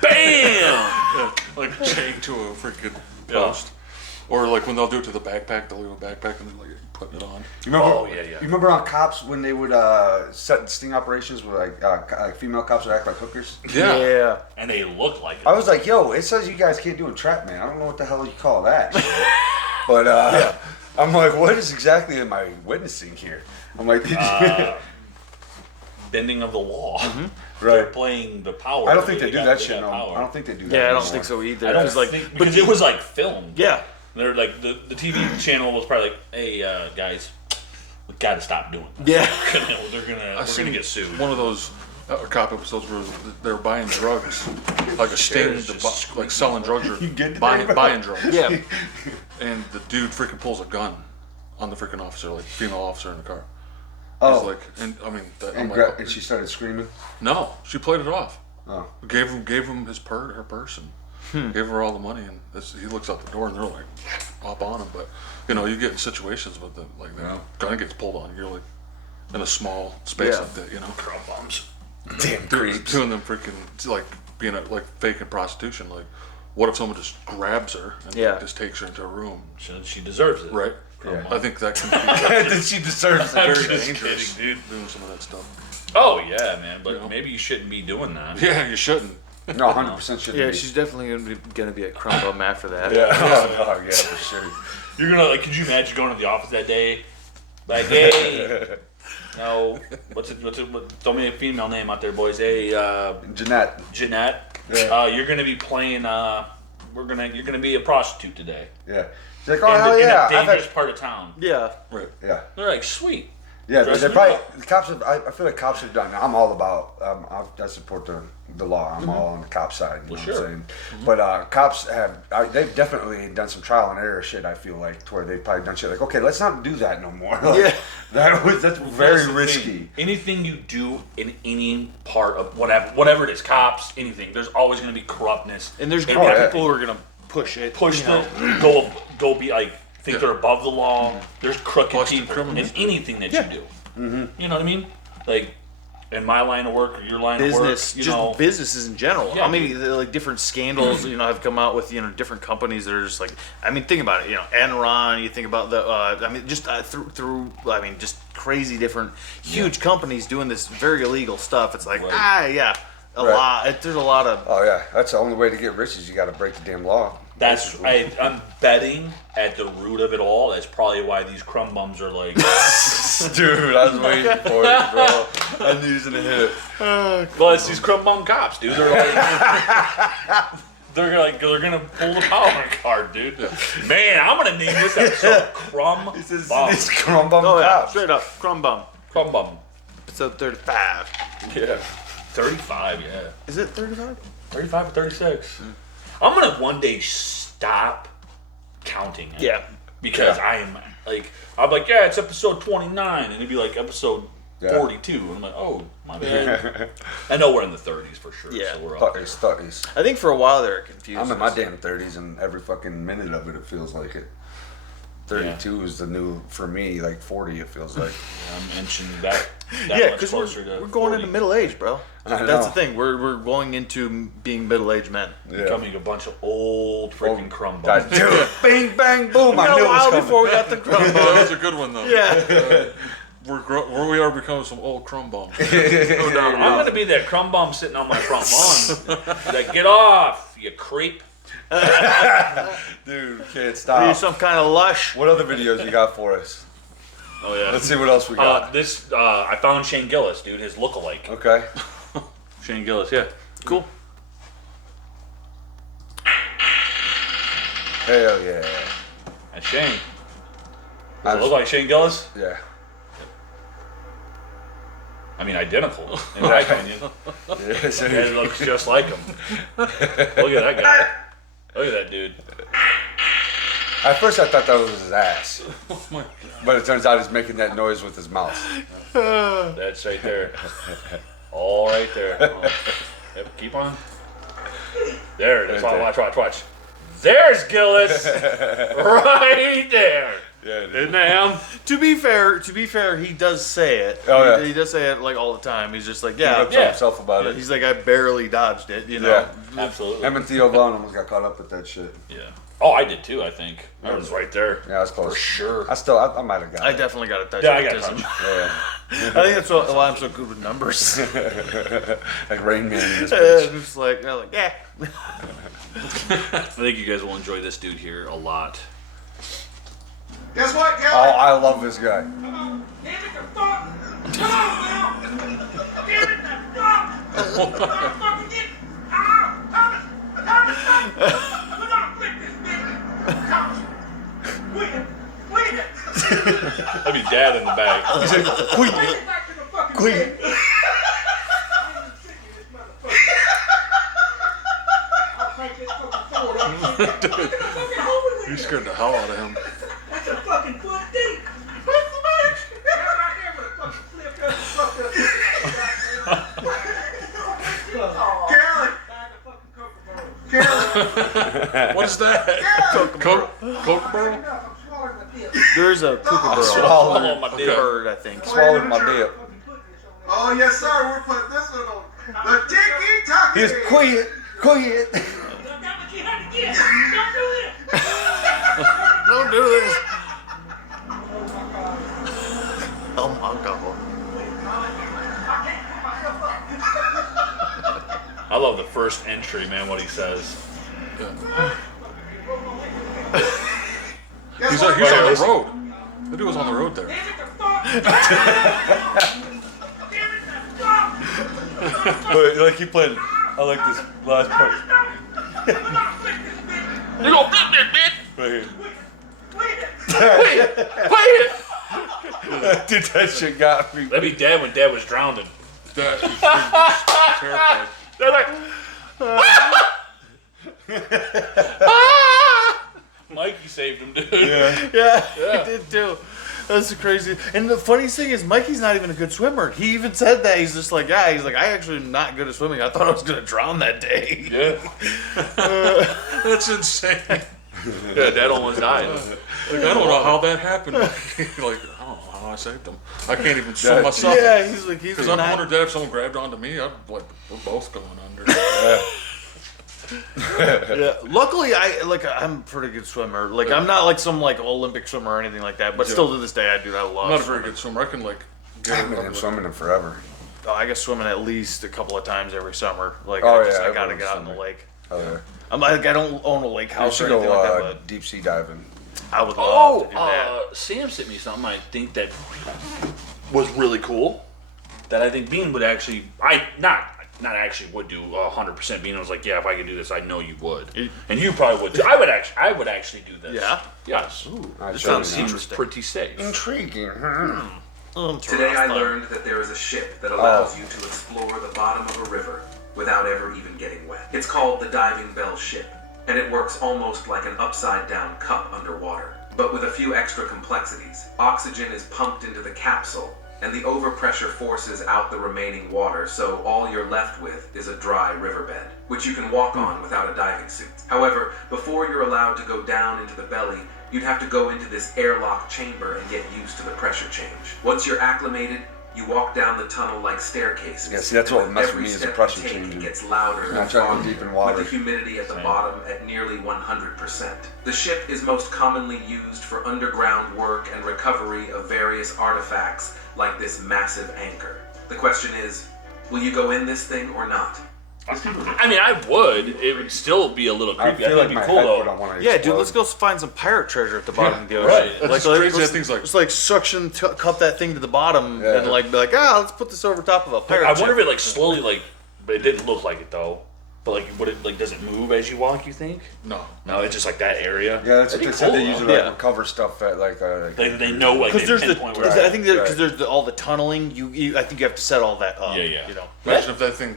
Bam! like chained to a freaking post. Or like when they'll do it to the backpack, they'll leave a backpack and then like put it on. You remember? Oh, yeah. You remember on cops when they would set sting operations where like female cops would act like hookers? Yeah. And they look like it. I was like, yo, it says you guys can't do entrapment. I don't know what the hell you call that. But I'm like, what is exactly am I witnessing here? I'm like, did you? Bending of the law. Right. They're playing the power. I don't think they do got- that they shit. got No, power. I don't think they do that. Yeah, I don't anymore. think so either. I don't It's like, think, because it was like filmed. yeah. They're like the TV channel was probably like, hey guys, we got to stop doing that. Yeah. we're I gonna seen get sued. one of those cop episodes where they're buying drugs, like a sting, It's to just like selling drugs or get to buying, that? buying drugs. Yeah. And the dude freaking pulls a gun on the freaking officer, like female officer in the car. Oh, He's like, and I mean, that, I'm and, like, and she started screaming. no, she played it off. Oh, Gave him his her purse and gave her all the money, and he looks out the door and they're like up on him. But you know, you get in situations with the like the gun gets pulled on, you're like in a small space Yeah. like that, you know. Girl bums. damn creeps. Doing them freaking like being like faking prostitution. Like, what if someone just grabs her and Yeah. just takes her into a room? She deserves it. Right. Yeah. I think that can be That she deserves I'm it. very just dangerous, kidding, dude. doing some of that stuff. Oh yeah, man. But You know? maybe you shouldn't be doing that. Yeah, you shouldn't. No, 100% should Yeah, be. she's definitely gonna be a crumb bum after that. Yeah, oh, yeah, for sure. You're gonna like. Could you imagine going to the office that day? Like, hey, no, throw me a female name out there, boys. Hey, Jeanette. Jeanette. Yeah. You're gonna be playing. You're gonna be a prostitute today. Yeah. She's like, oh, in, hell in yeah. a I've dangerous had, part of town. Yeah. Right. yeah. They're like, sweet. Yeah, but Dress they're me probably up. the cops. I feel like cops have done. I'm all about. I support the law. I'm all on the cop side. You know what sure. I'm saying? But cops have. They've definitely done some trial and error shit. I feel like to where they've probably done shit like, okay, let's not do that no more. Like, Yeah. that's very That's the risky. thing. Anything you do in any part of whatever it is, cops, anything, there's always gonna be corruptness. And there's Maybe gonna be yeah. people who are gonna push it. push you know. the go be like think they're above the law. There's crooked Busted people criminals. in anything that you do. You know what I mean? Like in my line of work or your line Business, of work, you just know. businesses in general. Yeah, I mean, like different scandals, have come out with different companies that are just like. I mean, think about it. Enron. You think about the. I mean, just through. I mean, just crazy different huge companies doing this very illegal stuff. It's like Right. a Right. lot. There's a lot of. Oh yeah, that's the only way to get rich is you got to break the damn law. I'm betting at the root of it all. That's probably why these crumb bums are like Dude, I was waiting for it, bro. I knew he was gonna hit it. Well, it's these crumb bum cops, dude. They're like, they're gonna pull the power card, dude. Man, I'm gonna name this episode Crumb Bum. It's crumb bum Oh yeah, cops. straight up, crumb bum. Crumb Bum. Episode 35. Yeah. 35, yeah. Is it 35? 35 or 36. I'm gonna one day stop counting it. Yeah. Because I am like, I'm like, yeah, it's episode 29, and it'd be like episode 42. And I'm like, oh, my bad. I know we're in the 30s for sure. Yeah. So we're up there. 30s. I think for a while they were confused. I'm in my damn 30s, and every fucking minute of it feels like it. 32 is the new, for me, like 40 it feels like. I'm inching that Yeah, much because closer to we're going 40. into middle age, bro. I That's know. the thing. We're going into being middle-aged men. Yeah. Becoming a bunch of old freaking crumb God, bums. dude, bing, bang, boom. I Got knew a it was while coming. before we got the crumb That bum. was a good one though. Yeah. We are becoming some old crumb bums. I'm gonna be that crumb bum sitting on my front lawn. Like, get off, you creep. Dude, can't Be stop. some kind of lush. What other videos you got for us? Oh yeah. Let's see what else we got. I found Shane Gillis, dude, his lookalike. Okay. Shane Gillis, yeah. Cool. Hell yeah. That's Shane. I Does it look like Shane Gillis? Yeah. I mean, identical, in my opinion. Yes, And it looks just like him. Look at that guy. Look at that dude. At first I thought that was his ass. My But it turns out he's making that noise with his mouth. That's right there. All right there. Oh. Yep, keep on. There it is. Right there. Watch. There's Gillis. Right there. Yeah, dude. Isn't that him? To be fair, he does say it. Oh, yeah. He does say it like all the time. He's just like, He yeah. rips Yeah. himself about it. He's like, I barely dodged it, you know. Yeah. Absolutely. Him and Theo Vaughn almost got caught up with that shit. Yeah. Oh, I did too, I think. I was right there. Yeah, that's close. For sure. I might have got I it. definitely got a touch. Yeah, I got autism. touch. Yeah. I think that's why I'm so good with numbers. Like Rain Man in this I'm bitch. just like, they're like, yeah. I think you guys will enjoy this dude here a lot. Guess what, Oh, Kelly? I love this guy. Damn it, the fuck! Come on, now! Damn it, the fuck! Motherfucker, get... Thomas! We're gonna flip this bitch! Thomas! Quit it! That'd be dad in the back. Queen. Take it back to the fucking Queen. bed. I'll crank this fucking sword up. Fucking hold it. You scared the hell out of him. That's a fucking foot deep. What's the matter? Hell, I never fucking flipped up and fucked up. Carolyn. Carolyn. What is that? Coke barrel? I'm swallowing the dip. There's a kookaburra Swallowed Oh, my it. dear. bird, I think. Swallowed my dip. Oh, yes, sir. We're putting this one on. The Tiki Taki. He's quiet. Quiet. Don't do this. Oh my god. I love the first entry, man, what he says. He's on the road. The dude was on the road there. But like he played. I like this last part. You gonna flip that bitch? Right here. Play it! Dude, that shit got me. That'd be dad when dad was drowning. That is terrified. They're like, Mikey saved him, dude. Yeah. Yeah, Yeah. he did too. That's crazy. And the funniest thing is, Mikey's not even a good swimmer. He even said that. He's just like, yeah, he's like, I actually am not good at swimming. I thought I was going to drown that day. Yeah. That's insane. Yeah, dad almost died. Like, I don't know how that happened. Like, I don't know how I saved him. I can't even swim Yeah. myself. Yeah, he's like, he's Because like, I'm not, wondering that if someone grabbed onto me, I'd like, we're both going under. yeah. Luckily, I'm a pretty good swimmer. Like, I'm not like some like Olympic swimmer or anything like that. But still, to this day, I do. I love. I'm not a very swimming. good swimmer. I can like I get haven't it been up. swimming in forever. Oh, I go swimming at least a couple of times every summer. Like, Oh, I yeah, gotta everyone's get out in the swimming. lake. Oh, yeah. I'm like, I don't own a lake You house or should anything go like that, but deep sea diving. I would love to do that. Sam sent me something. I think that was really cool. That I think Bean would actually, not actually would do 100%. Bean was like, yeah, if I could do this, I know you would, and you probably would too. I would actually do this. Yeah? Yes. Alright, This so sounds it's interesting. Pretty safe. intriguing. Today I learned that there is a ship that allows you to explore the bottom of a river without ever even getting wet. It's called the Diving Bell ship, and it works almost like an upside-down cup underwater. But with a few extra complexities, oxygen is pumped into the capsule, and the overpressure forces out the remaining water, so all you're left with is a dry riverbed, which you can walk on without a diving suit. However, before you're allowed to go down into the belly, you'd have to go into this airlock chamber and get used to the pressure change. Once you're acclimated, you walk down the tunnel like staircases. Yeah, see, that's what and messed every with me is the step pressure you take, changing. It gets louder Not and trying to go foggier, deep in water. with the humidity at the bottom at nearly 100%. The ship is most commonly used for underground work and recovery of various artifacts like this massive anchor. The question is, will you go in this thing or not? I mean, I would. It would still be a little I creepy. feel I like think my it'd be head cool would though. want to Yeah, dude, let's go find some pirate treasure at the bottom of the ocean. right. That's crazy that thing's like- It's like suction, cup that thing to the bottom, Yeah. and like be like, let's put this over top of a pirate. I wonder ship. if it like slowly like, but it didn't look like it though. But like, would it like? Does it move as you walk? You think? No. No, it's just like that area. Yeah, that's That'd what be they said. They cool, usually though. like Yeah. recover stuff at like. They know like Because they there's the, pinpoint because where. I think because right. there's all the tunneling. I think you have to set all that up. Yeah, yeah. You know. Imagine if that thing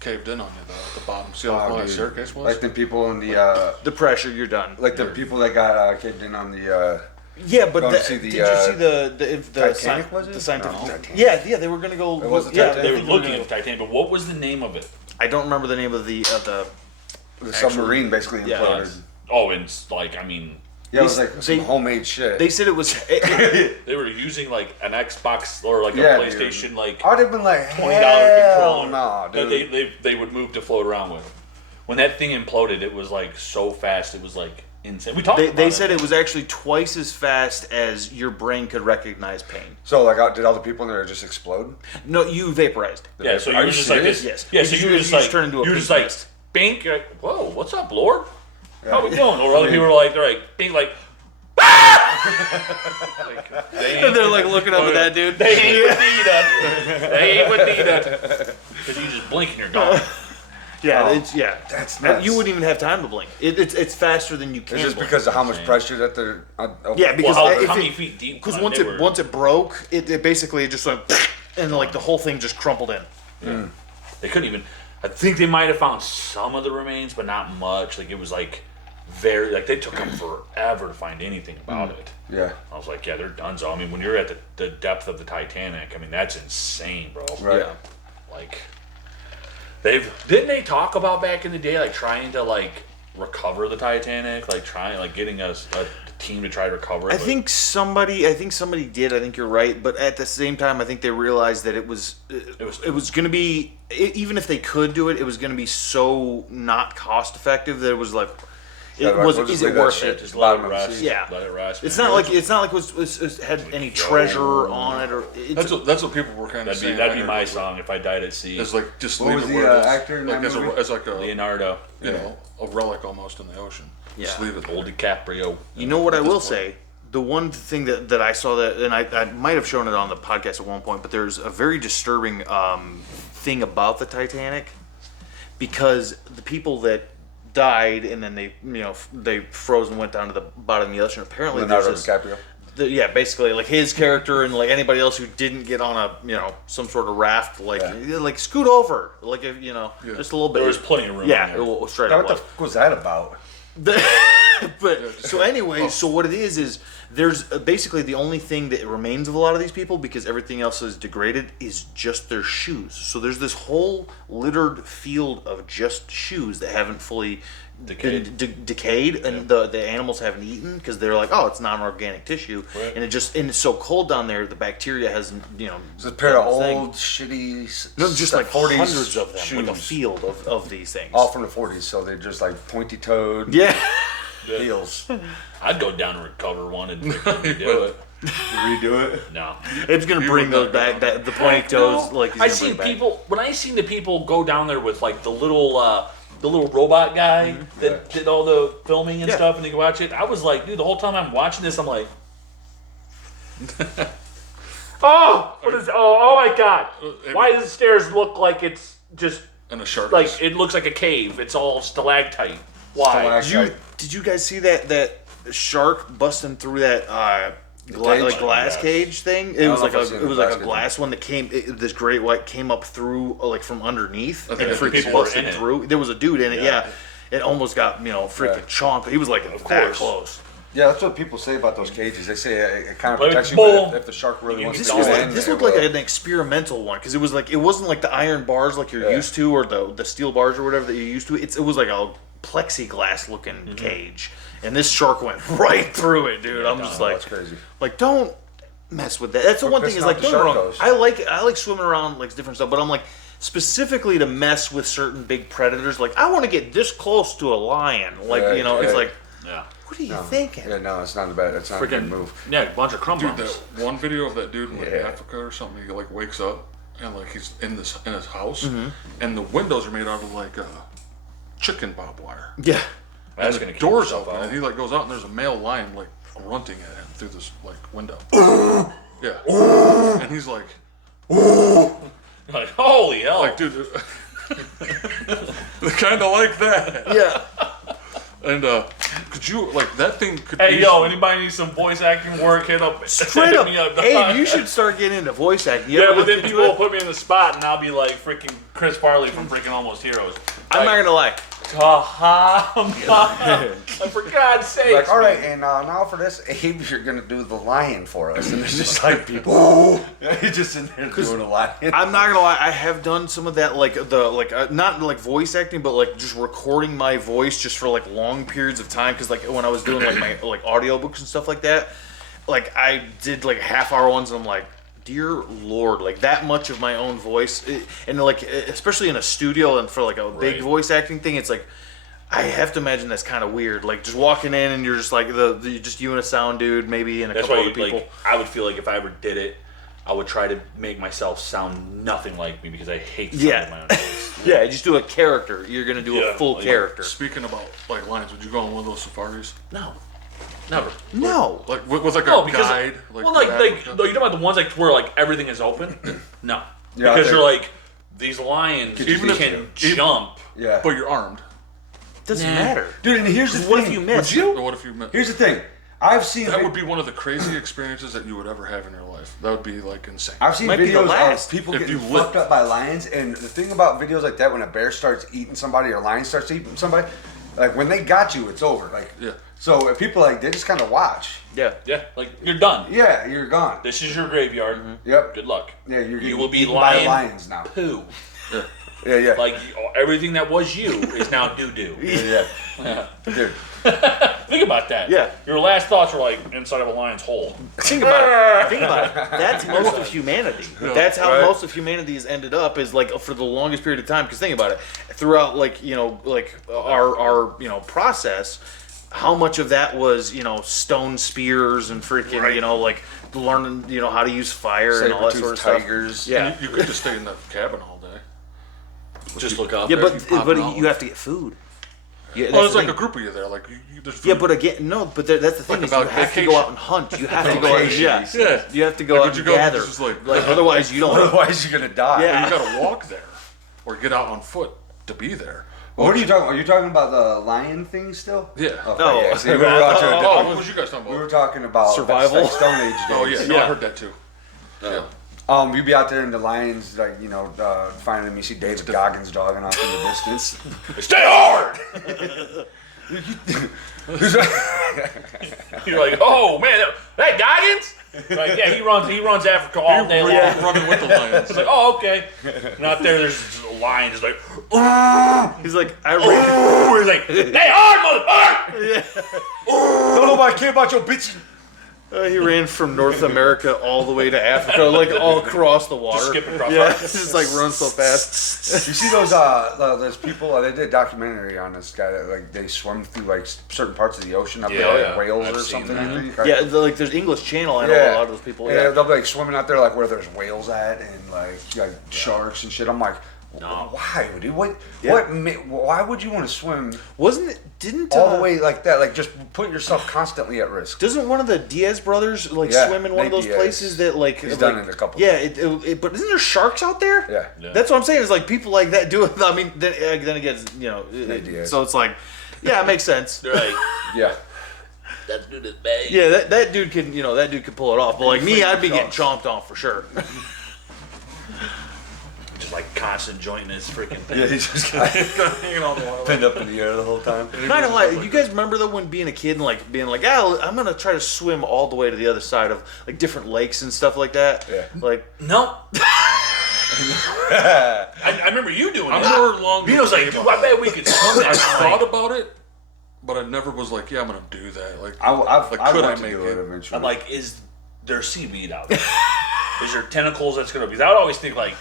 caved in on you though, at the bottom. See how long that dude. staircase was? Like the people in the The pressure, you're done. like the people that got caved in on the Yeah, but Going to see did the, you see the Titanic, was it? the scientific? No, Titanic. Yeah, they were gonna go. It was the yeah, Titanic. They I were think looking gonna at the Titanic, but what was the name of it? I don't remember the name of the submarine basically Yeah. imploded. Oh, it's like I mean, Yeah, it was like They- some homemade shit. They said it was. they were using like an Xbox or like a Yeah, PlayStation dude. like I'd have been like, $20 hell controller no, that dude. they would move to float around with. When that thing imploded, it was like so fast. It was like insane. We talked. about They said it was actually twice as fast as your brain could recognize pain. So like, did all the people in there just explode? No, you vaporized. Yeah, so you Are were you just like serious? this. Yes. Yeah, so Because you you were just just like turn into a you were pink just like mist. Bink. You're like, whoa, what's up, Lord? How we doing? Or other people were like, they're like, Bink, like. Like, they ain't- And they're like looking up at that dude. They ain't with Nita. They ain't with Nita. Because you just blink and you're gone. Yeah, Oh, it's that's And nuts. you wouldn't even have time to blink. It's faster than you can. It's just blink. because of how much pressure that they're. Yeah, because Well, if how it- many feet deep? Because they once were- it broke, it basically just went, and like the whole thing just crumpled in. They couldn't even. I think they might have found some of the remains, but not much. Like it was like very like they took them forever to find anything about it. Yeah. I was like, yeah, they're done. So I mean, when you're at the depth of the Titanic, I mean that's insane, bro. Right. Yeah. Like didn't they talk about back in the day like trying to like recover the Titanic, like trying like getting a team to try to recover it. I but- think somebody did. I think you're right, but at the same time, I think they realized that it was going to be even if they could do it, it was going to be so not cost effective that it was like Yeah, it like, was. we'll just Is it leave that worth shit it? just let it bottom of the rest. sea. Yeah. Let it rest. It's man. not like it was had any treasure on it or it's, That's what people were kind of saying. That'd be I my heard, song if I died at sea. Is like just What leave was it the, where it is. actor in like that as movie? as like a Leonardo, you know a relic almost in the ocean. Just Yeah. leave it. old DiCaprio. You know what I At this will point. say? The one thing that I saw that, and I might have shown it on the podcast at one point, but there's a very disturbing thing about the Titanic because the people that died and then they froze and went down to the bottom of the ocean. Apparently, Leonardo there's this, DiCaprio. yeah, basically like his character and like anybody else who didn't get on a some sort of raft, like like scoot over, like if just a little bit. There was plenty of room. Yeah, in there. well, straight Now, up. what the fuck was that about? But so anyway, so what it is there's basically the only thing that remains of a lot of these people because everything else is degraded is just their shoes. So there's this whole littered field of just shoes that haven't fully Decayed. been decayed and the animals haven't eaten because they're like, oh, it's non-organic tissue, Right. and it's so cold down there the bacteria hasn't It's a pair of done its thing. old shitty. No, just like 40s hundreds of them, like a shoes. field of these things. All from the 40s, so they're just like pointy-toed Yeah. heels. I'd go down and recover one and freaking do it. Redo it. No. It's gonna bring those back, the pointy toes. Like he's I gonna seen bring back. people when I seen the people go down there with like the little robot guy that did all the filming and Yeah. stuff, and they could watch it. I was like, dude, the whole time I'm watching this, I'm like, Oh, what is? Oh my God! Why does the stairs look like it's just And a shark. like it looks like a cave? It's all stalactite. Why? Did you guys see that shark busting through that cage? glass Yes. cage thing? It don't was know like if I've seen it the was like glass a cage. glass one that came. This great white came up through like from underneath I think and the freaking people were busted in it. through. There was a dude in it. Yeah, it almost got freaking Yeah. chomped. He was like that course. close. Yeah, that's what people say about those cages. They say it kind of But protects you, bull. but if the shark really wants This to This was go like in, this it looked like will. an experimental one because it wasn't like the iron bars like you're Yeah. used to or the steel bars or whatever that you're used to. It was like a plexiglass looking cage, and this shark went right through it, dude. I'm just That's crazy. like don't mess with that. That's the one thing is pissing like off the don't get me wrong. sharkos. I like swimming around like different stuff, but I'm like specifically to mess with certain big predators. Like I want to get this close to a lion. Like Right, you know, it's right. like Yeah. what are you No. thinking? Yeah, no, it's not a bad. It's not a good Freaking move. yeah, a bunch of crumb Dude, bums. that one video of that dude in like Yeah. Africa or something, he like wakes up and like he's in his house, Mm-hmm. and the windows are made out of like chicken barbed wire. Yeah. That's And gonna the keep doors yourself open, out. and he like goes out, and there's a male lion like grunting at him through this like window. Yeah, and he's like, Like holy hell! like dude, kind of like that. Yeah. And could you like that thing? Could Hey, yo, easily- anybody need some voice acting work? Hit up. Straight hit up. me up. Hey, you should start getting into voice acting. You Yeah, ever but look then into people will it? put me in the spot, and I'll be like freaking Chris Farley from freaking Almost Heroes. I'm not gonna lie. For God's sake! Like, all right, and now for this, Abe, you're gonna do the lion for us, and it's just like people, you're just in there doing a lion. I'm not gonna lie. I have done some of that, like not like voice acting, but like just recording my voice just for like long periods of time. Because like when I was doing like my like audiobooks and stuff like that, like I did like half-hour ones, and I'm like, dear Lord, like that much of my own voice, and like especially in a studio and for like a big Right. voice acting thing, it's like. I have to imagine that's kind of weird. Like just walking in and you're just like just you and a sound dude, maybe and a That's couple why, other people. like, I would feel like if I ever did it, I would try to make myself sound nothing like me because I hate the sound Yeah. of my own voice. Yeah, just do a character. You're gonna do a Yeah, full like- character. Speaking about like lions, would you go on one of those safaris? No, never. No. Like with like a No, because guide? like Africa? no, you're talking about the ones like where like everything is open. No, Yeah, I because think- you're like these lions Even if- can even- jump. Yeah, But you're armed. Doesn't Nah. matter. dude, and here's the thing. What if you miss? Would you? But what if you met? Here's the thing. I've seen That would be one of the crazy experiences that you would ever have in your life. That would be like insane. I've seen Might be the videos last. of people If getting you fucked lived. up by lions, and the thing about videos like that, when a bear starts eating somebody or a lion starts eating somebody, like when they got you, it's over. Like, Yeah. So if people like they just kind of watch. Yeah. Yeah, like you're done. Yeah, you're gone. This is your graveyard. Yep. Good luck. Yeah, you're You getting will be eaten by lion lions now. poo. Yeah, yeah. Like everything that was you is now doo doo. yeah, dude. Think about that. Yeah. Your last thoughts were like inside of a lion's hole. Think about it. Think about it. That's most of humanity. That's how Right. most of humanity has ended up is like for the longest period of time. Because think about it. Throughout like our process, how much of that was stone spears and freaking like learning how to use fire and all that sort of stuff. tigers. Yeah. You could just stay in that cabin all day. Just look up. Yeah, There, you but pop out. you have to get food. Yeah, Oh, that's there's the like thing. a group of you there. Like there's food. Yeah, but again, no. But that's the thing Like is you about have to vacation. go out and hunt. You have to go out. Vacation, Yeah, he said. you have to go Like, out would and you go gather. just like- Like otherwise, you don't. Otherwise, you're gonna die. Yeah. you gotta walk there or get out on foot to be there. What are you talking? Are you talking about the lion thing still? Yeah. Okay, Oh. yeah. See, we were out to a Oh, different- what was you guys talking we were about? talking about Survival? like Stone Age days. Oh yeah, no, I heard that too. Yeah. You'd be out there in the lions, like finding them. You see David Goggins jogging off in the distance. Stay hard. You're like, oh man, hey Goggins. Like, yeah, he runs Africa all day long. Running with the lions. It's like, oh okay. And out there, there's just a lion just like, He's like, I ran. he's like, stay hard, motherfucker. Don't nobody care about your bitch. He ran from North America all the way to Africa, like all across the water. Skip across. Yeah, the- it's just like run so fast. You see those people? They did a documentary on this guy that like they swim through like certain parts of the ocean up there, Yeah, like whales I've or seen something. that. I think. Yeah, like there's English Channel. I know a lot of those people. Yeah, Yeah, they'll be like swimming out there like where there's whales at and like sharks and shit. I'm like, No. Why, dude? Why would you want to swim Didn't all the way like that? Like, just put yourself constantly at risk. Doesn't one of the Diaz brothers like Yeah, swim in one of Nate those Diaz. places that like He's done it a couple Yeah, but isn't there sharks out there? Yeah. That's what I'm saying. Is like people like that do it. I mean, then again, Nate Diaz. so it's like, yeah, it makes sense. Right. Yeah. That dude is bad. Yeah, that dude can pull it off. But like me, I'd be getting chomped on for sure. Just like constant jointing his freaking thing. Yeah, he's just hanging on the wall, pinned up in the air the whole time. Not gonna lie, you guys remember though when being a kid and like being like, I'm gonna try to swim all the way to the other side of like different lakes and stuff like that. Yeah. Like, No. I remember you doing I'm it. more along. Vito's like, dude, I bet we could swim I that. thought about it, but I never was like, yeah, I'm gonna do that. Like, I could I want to make do it? it eventually. I'm like, is there seaweed out there? Is there tentacles that's gonna be? Because I would always think like,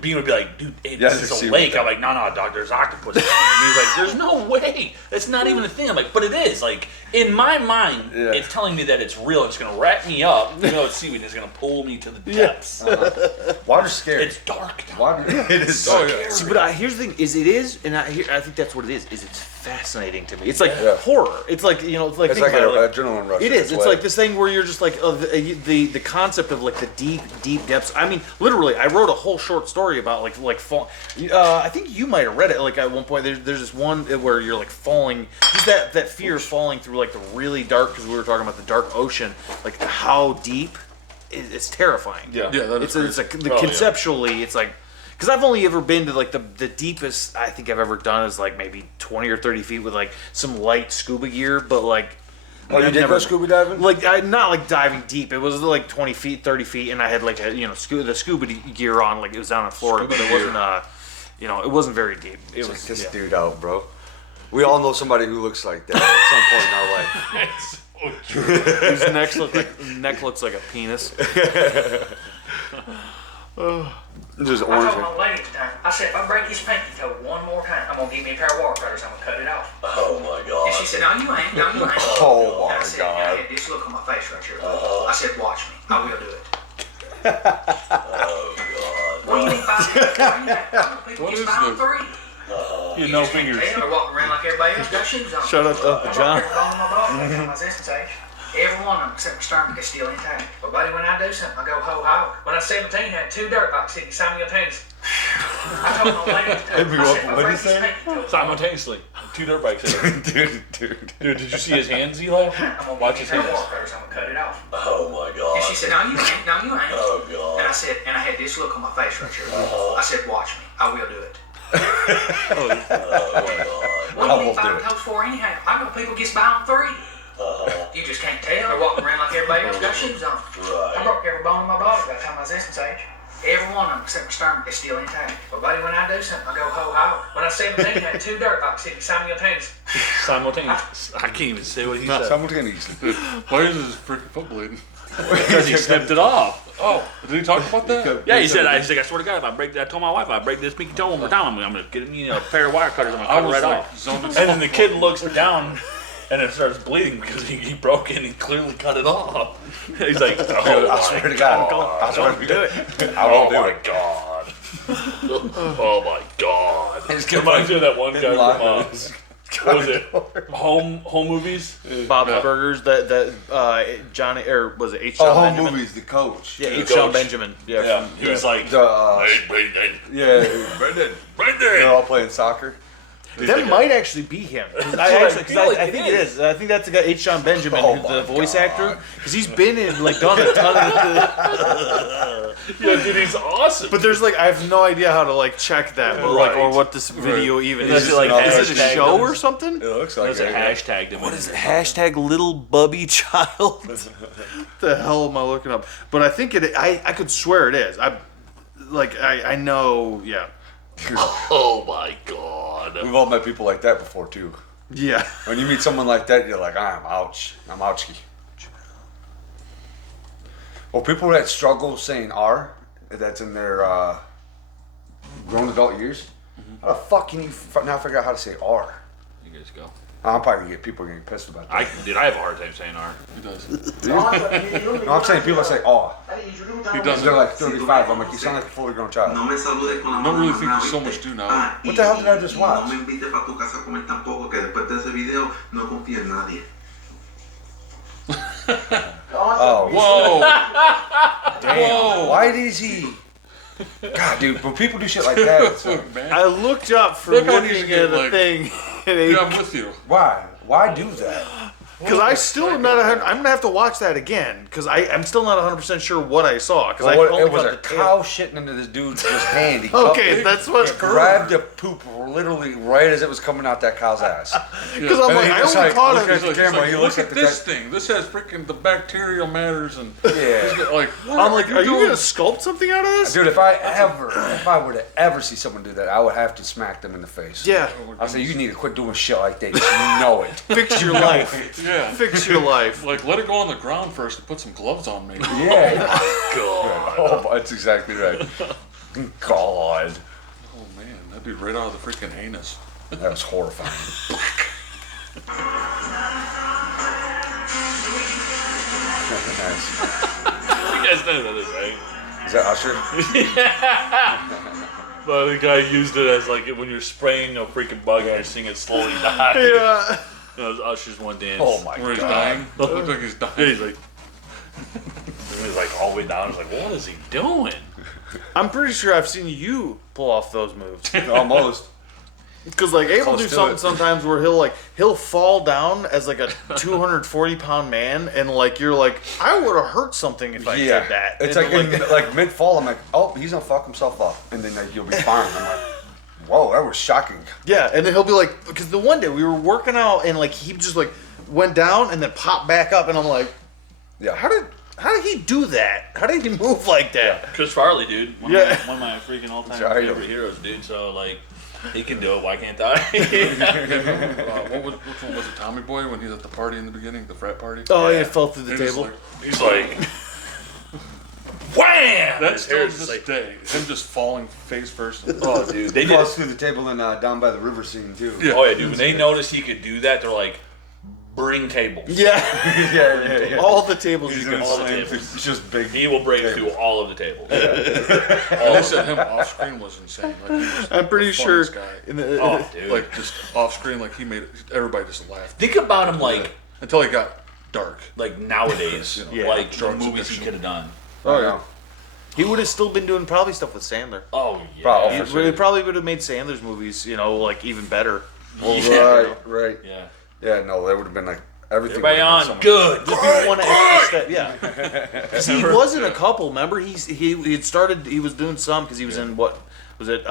Bean would be like, dude, hey, Yeah, this there's is a seaweed lake. there. I'm like, no, dog, there's octopus. And he's like, there's no way. That's not even a thing. I'm like, but it is. Like in my mind, Yeah. it's telling me that it's real. It's gonna wrap me up. You know, it's seaweed. And it's gonna pull me to the depths. Water's scary. It's dark. Down Water. It is. Oh, Scary. yeah. see, but here's the thing: is it is, and I think that's what it is. Is it's fascinating to me. It's like Yeah. horror. It's like It's think like about an it, like, adrenaline rush. it is. It's like this thing where you're just like the concept of like the deep depths. I mean, literally, I wrote a whole short story about like fall. I think you might have read it. Like at one point, there's this one where you're like falling. Just that fear of falling through like the really dark. Because we were talking about the dark ocean. Like how deep. It's terrifying. Yeah. Yeah, that is It's crazy. like conceptually, it's like. Because I've only ever been to like the deepest I think I've ever done is like maybe 20 or 30 feet with like some light scuba gear, but like Oh, you I've did never- go scuba diving? like not like diving deep. It was like 20 feet, 30 feet, and I had like a the scuba gear on. Like it was down in Florida, but it wasn't it wasn't very deep. It was Check this yeah. dude out, bro. We all know somebody who looks like that at some point in our life. His neck looks like a penis. Just I orange. told my lady today, I said, if I break his pinky toe one more time, I'm going to give me a pair of wire cutters. I'm going to cut it off. Oh my And god. she said, no, you ain't. No, you ain't. Oh And I my said, I god. had this look on my face right here. I said, watch me. I will do it. Oh god. What do you mean 5 minutes? People What get is by on this? 3. You no fingers. They're walking around like everybody else, got shoes on. Shout out to Uncle John. I broke every bone in my body by the time I was this age. Every one of them except my stomach is still intact. But buddy, when I do something, I go ho ho. When I was 17, I had 2 dirt bikes sitting simultaneously. I told my lady today, I said, if I What'd break he say? his pinky toe, Simultaneously, 2 dirt bikes. Dude. Dude, did you see his hands, Eli? I'm gonna Watch give his me a pair of hands. wire cutters. I'm gonna cut it off. Oh my god. And she said, no, you ain't. No, you ain't. Oh And god. I said, and I had this look on my face right here. I said, watch me. I will do it. Oh my god. What I do you won't need do 5 it. toes for anyhow? I know people gets by on 3. You just can't tell. They're walking around like everybody else got shoes on. I Right. broke every bone in my body by the time I was this age. Every one of them except my stomach is still intact. But buddy, when I do something, I go ho ho. When I was 17, I had 2 dirt bikes sitting simultaneously. Simultaneous. I can't even say what he said. Simultaneously. Why is his freaking foot bleeding? Because he snipped it off. Oh, did he talk about that? Yeah, he's like, I swear to God, if I break that, I told my wife, if I break this pinky toe one more time, I'm gonna get me a pair of wire cutters. I'm gonna I cut it was right like, off. zoned in. And then the kid looks down, and it starts bleeding because he broke it and he clearly cut it off. He's like, oh, I swear to God. I swear to Do God. it. I won't do my it. God. Oh my God. Just It get reminds me of that one guy from, Line. what was it? Home movies? Bob's Burgers. That Johnny or was it H. Oh, John home Benjamin? movies, the coach. Yeah, The H. John coach. Benjamin. Yeah. Yeah. from- He was like, The, hey, Brendan. yeah, Brendan. They're Brendan. all playing soccer. That might actually be him. 'Cause what I I feel like I it think it is. is. I think that's the guy H. John Benjamin, Oh who's the my voice God. actor, because he's been in like done a ton of. Yeah, dude, he's awesome. But there's like I have no idea how to like check that, but like or Right. what this video even Unless is. you, like, Is it a hashtag show them. or something? It looks like There's a it. hashtag him. What is it? Hashtag little bubby child. The hell am I looking up? But I think it. I could swear it is. I know. Yeah. Oh my God. We've all met people like that before, too. Yeah. When you meet someone like that, you're like, I'm ouch. I'm ouchie. Well, people that struggle saying R, that's in their grown adult years, how the fuck can you now figure out how to say R? You guys go. I'm probably gonna get people getting pissed about that. I have a hard time saying R. He does. No, I'm saying people say "oh." He does. They're like 35. I'm like, you sound like a fully grown child. I don't really think there's so much do now. What the hell did I just watch? No me invites para tu casa a comer tampoco, que después de ese video no confío en nadie. Oh, Whoa! damn. Why is he? God, dude, when people do shit like that, it's like, Look, man. I looked up for That guy needs looking to get, at a like- thing, Yeah, I'm with you. why? Why do that? because I still am not. I'm gonna have to watch that again because I'm still not 100% sure what I saw because I only It was caught a the cow tail. shitting into this dude's just hand. He cupped Okay, it, that's what. grabbed the poop literally right as it was coming out that cow's ass. Because I'm And like, then I he just only like, caught look it. at the camera. He Look looks at at the this guy. thing. This has freaking the bacterial matters and Yeah. like. What I'm like, are you doing? gonna sculpt something out of this? Dude, if I were to ever see someone do that, I would have to smack them in the face. Yeah, I say, you need to quit doing shit like that. You know it. fix your life. Yeah. Fix your life. Like, let it go on the ground first and put some gloves on, maybe. Yeah. God. Oh, that's exactly right. God. Oh man, that'd be right out of the freaking anus. That was horrifying. Nice. You guys know that, right? Is that Usher? But the guy used it as like when you're spraying a freaking bug and you're seeing it slowly die. Yeah. That was Usher's one dance. Oh my Where he's god. dying. Look like he's dying. Yeah, he's like, he's like all the way down. He's like, what is he doing? I'm pretty sure I've seen you pull off those moves. Almost. Because like Abel will do Close to something it. sometimes where he'll fall down as like a 240-pound man, and like you're like, I would have hurt something if I Yeah. did that. It's And, like mid fall, I'm like, oh, he's gonna fuck himself up. And then like, you'll be fine. I'm like, whoa, that was shocking. yeah, and then he'll be like, because the one day we were working out and like he just like went down and then popped back up, and I'm like, Yeah. how did he do that? How did he move like that? Chris Farley, dude. One Yeah. of my freaking all-time Sorry. favorite heroes, dude. So like, he can do it. Why can't I? Which one was it? Tommy Boy when he's at the party in the beginning, the frat party. Oh, yeah, it fell through the He just table. like- He's like, wham! That's His still hair's this just like, day. Him just falling face first. oh, dude. They He did. falls through the table and down by the river scene too. Yeah. Oh yeah, dude. When they noticed he could do that, they're like, bring tables. Yeah, yeah. all the tables He's you gonna can. all the slam tables. through- It's just big. He will break tables. through all of the tables. All they said him off screen was insane. Like, he was I'm pretty the sure. funniest guy. In the, Oh, dude. Like just off screen, like he made everybody just laughed Think about him like until he got dark. nowadays, Yeah. like the Drugs movies he addiction. could have done. Oh yeah. he would have still been doing probably stuff with Sandler. Oh yeah. Probably. He for sure. really probably would have made Sandler's movies, like even better. Well, Yeah. right. Yeah. Yeah, no, that would have been like everything. Everybody would've on been so much- good. Just be one extra step, yeah. Because he was in a couple. Remember, he had started. He was doing some because he was in what was it?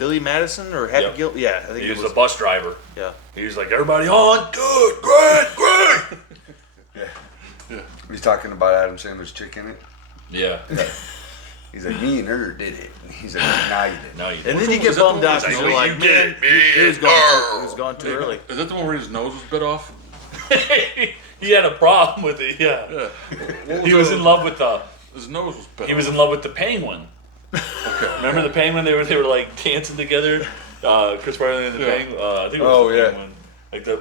Billy Madison or Happy Yep. Gil? Yeah, I think He it was was. a bus driver. Yeah. He was like, everybody on good, great. He's talking about Adam Sandler's chick in it. Yeah. He's like, me and her did it. He's like, nah, you didn't. No, you And didn't. then you get Was that the bummed one out with because the you're nose? like, You man, get me, it was gone too early. Is that the one where his nose was bit off? He had a problem with it. Yeah. Yeah. He was in love with the. His nose was bit He off. was in love with the penguin. Remember the penguin? They were like dancing together. Chris Farley and the Yeah. penguin. I think it was Oh, the yeah. penguin.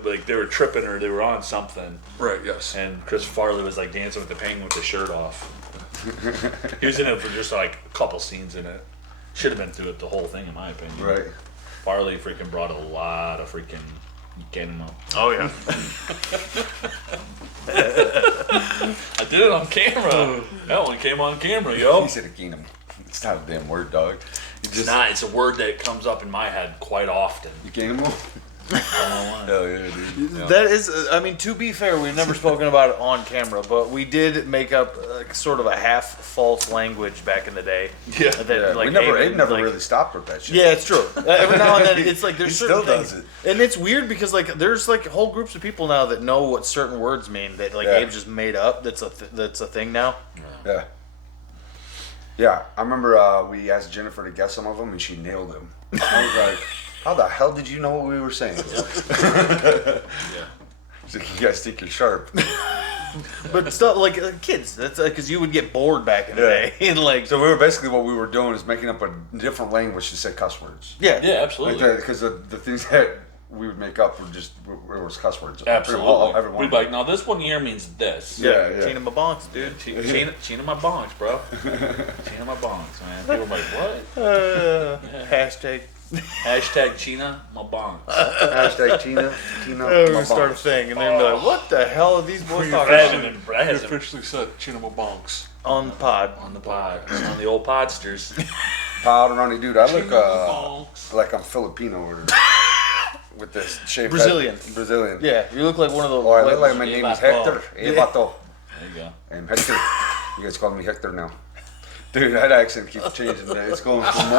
Like they were tripping or they were on something, Right, yes. and Chris Farley was like dancing with the penguin with his shirt off. He was in it for just like a couple scenes in it. Should have been through it the whole thing, in my opinion. Right. Farley freaking brought a lot of freaking cannon up. Oh yeah. I did it on camera. That one came on camera, yo. He said again. It's not a damn word, dog. You It's just not. It's a word that comes up in my head quite often. you can't move. Hell yeah, dude. Yeah. That is, I mean, to be fair, we've never spoken about it on camera, but we did make up sort of a half false language back in the day. Yeah. That, Yeah, like, Abe never like- really stopped with that shit. Yeah, it's true. Every now and then, it's like there's He certain still things, does and it's weird because like there's like whole groups of people now that know what certain words mean that like Yeah. Abe just made up. That's a thing now. Yeah. Yeah, I remember we asked Jennifer to guess some of them, and she nailed them. I was like, "How the hell did you know what we were saying?" She's like, "You guys think you're sharp." But stuff like kids, that's because you would get bored back in the Yeah. day, and like So we were basically what we were doing is making up a different language to say cuss words. yeah, Yeah, absolutely. Because the things that we would make up. It was cuss words. Absolutely. Everyone. We'd be like, no, this one here means this. Yeah, yeah. China my bonks, dude. China my bongs, bro. China my bongs, man. People are like, what? Hashtag. Hashtag China my bongs. Hashtag Tina. We're gonna start a thing, and then be like, what the hell are these boys talking That about? hasn't been, that He hasn't officially said Chinamo Bonks. On the pod. on the pod. On the old podsters. Powder Ronnie, dude. I look Bonks. like I'm Filipino or with this shaved Brazilian. head. Brazilian. Yeah, you look like one of those. Oh, I look like my name is Hector. Yeah. Bato. There you go. I'm Hector. You guys call me Hector now. Dude, that accent keeps changing, man. It's going from my...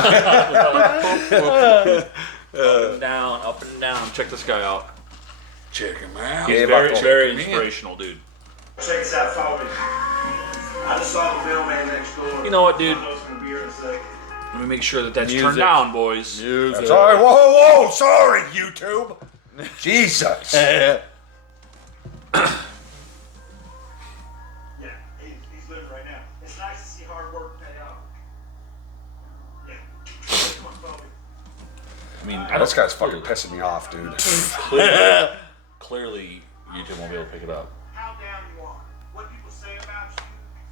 Up and down. Check this guy out. Check him out. He's Yeah, very, Bato. very Man. inspirational, dude. Check us out, follow me. I just saw the mailman next door. You know what, dude? I'll know some beer in a second. Let me make sure that that's Music. turned down, boys. Sorry, whoa, sorry, YouTube. Jesus. Yeah, he's living right now. It's nice to see hard work pay off. Yeah. Come on, follow me. I mean, This guy's fucking pissing me off, dude. Clearly, YouTube won't be able to pick it up. How down you are. What people say about you.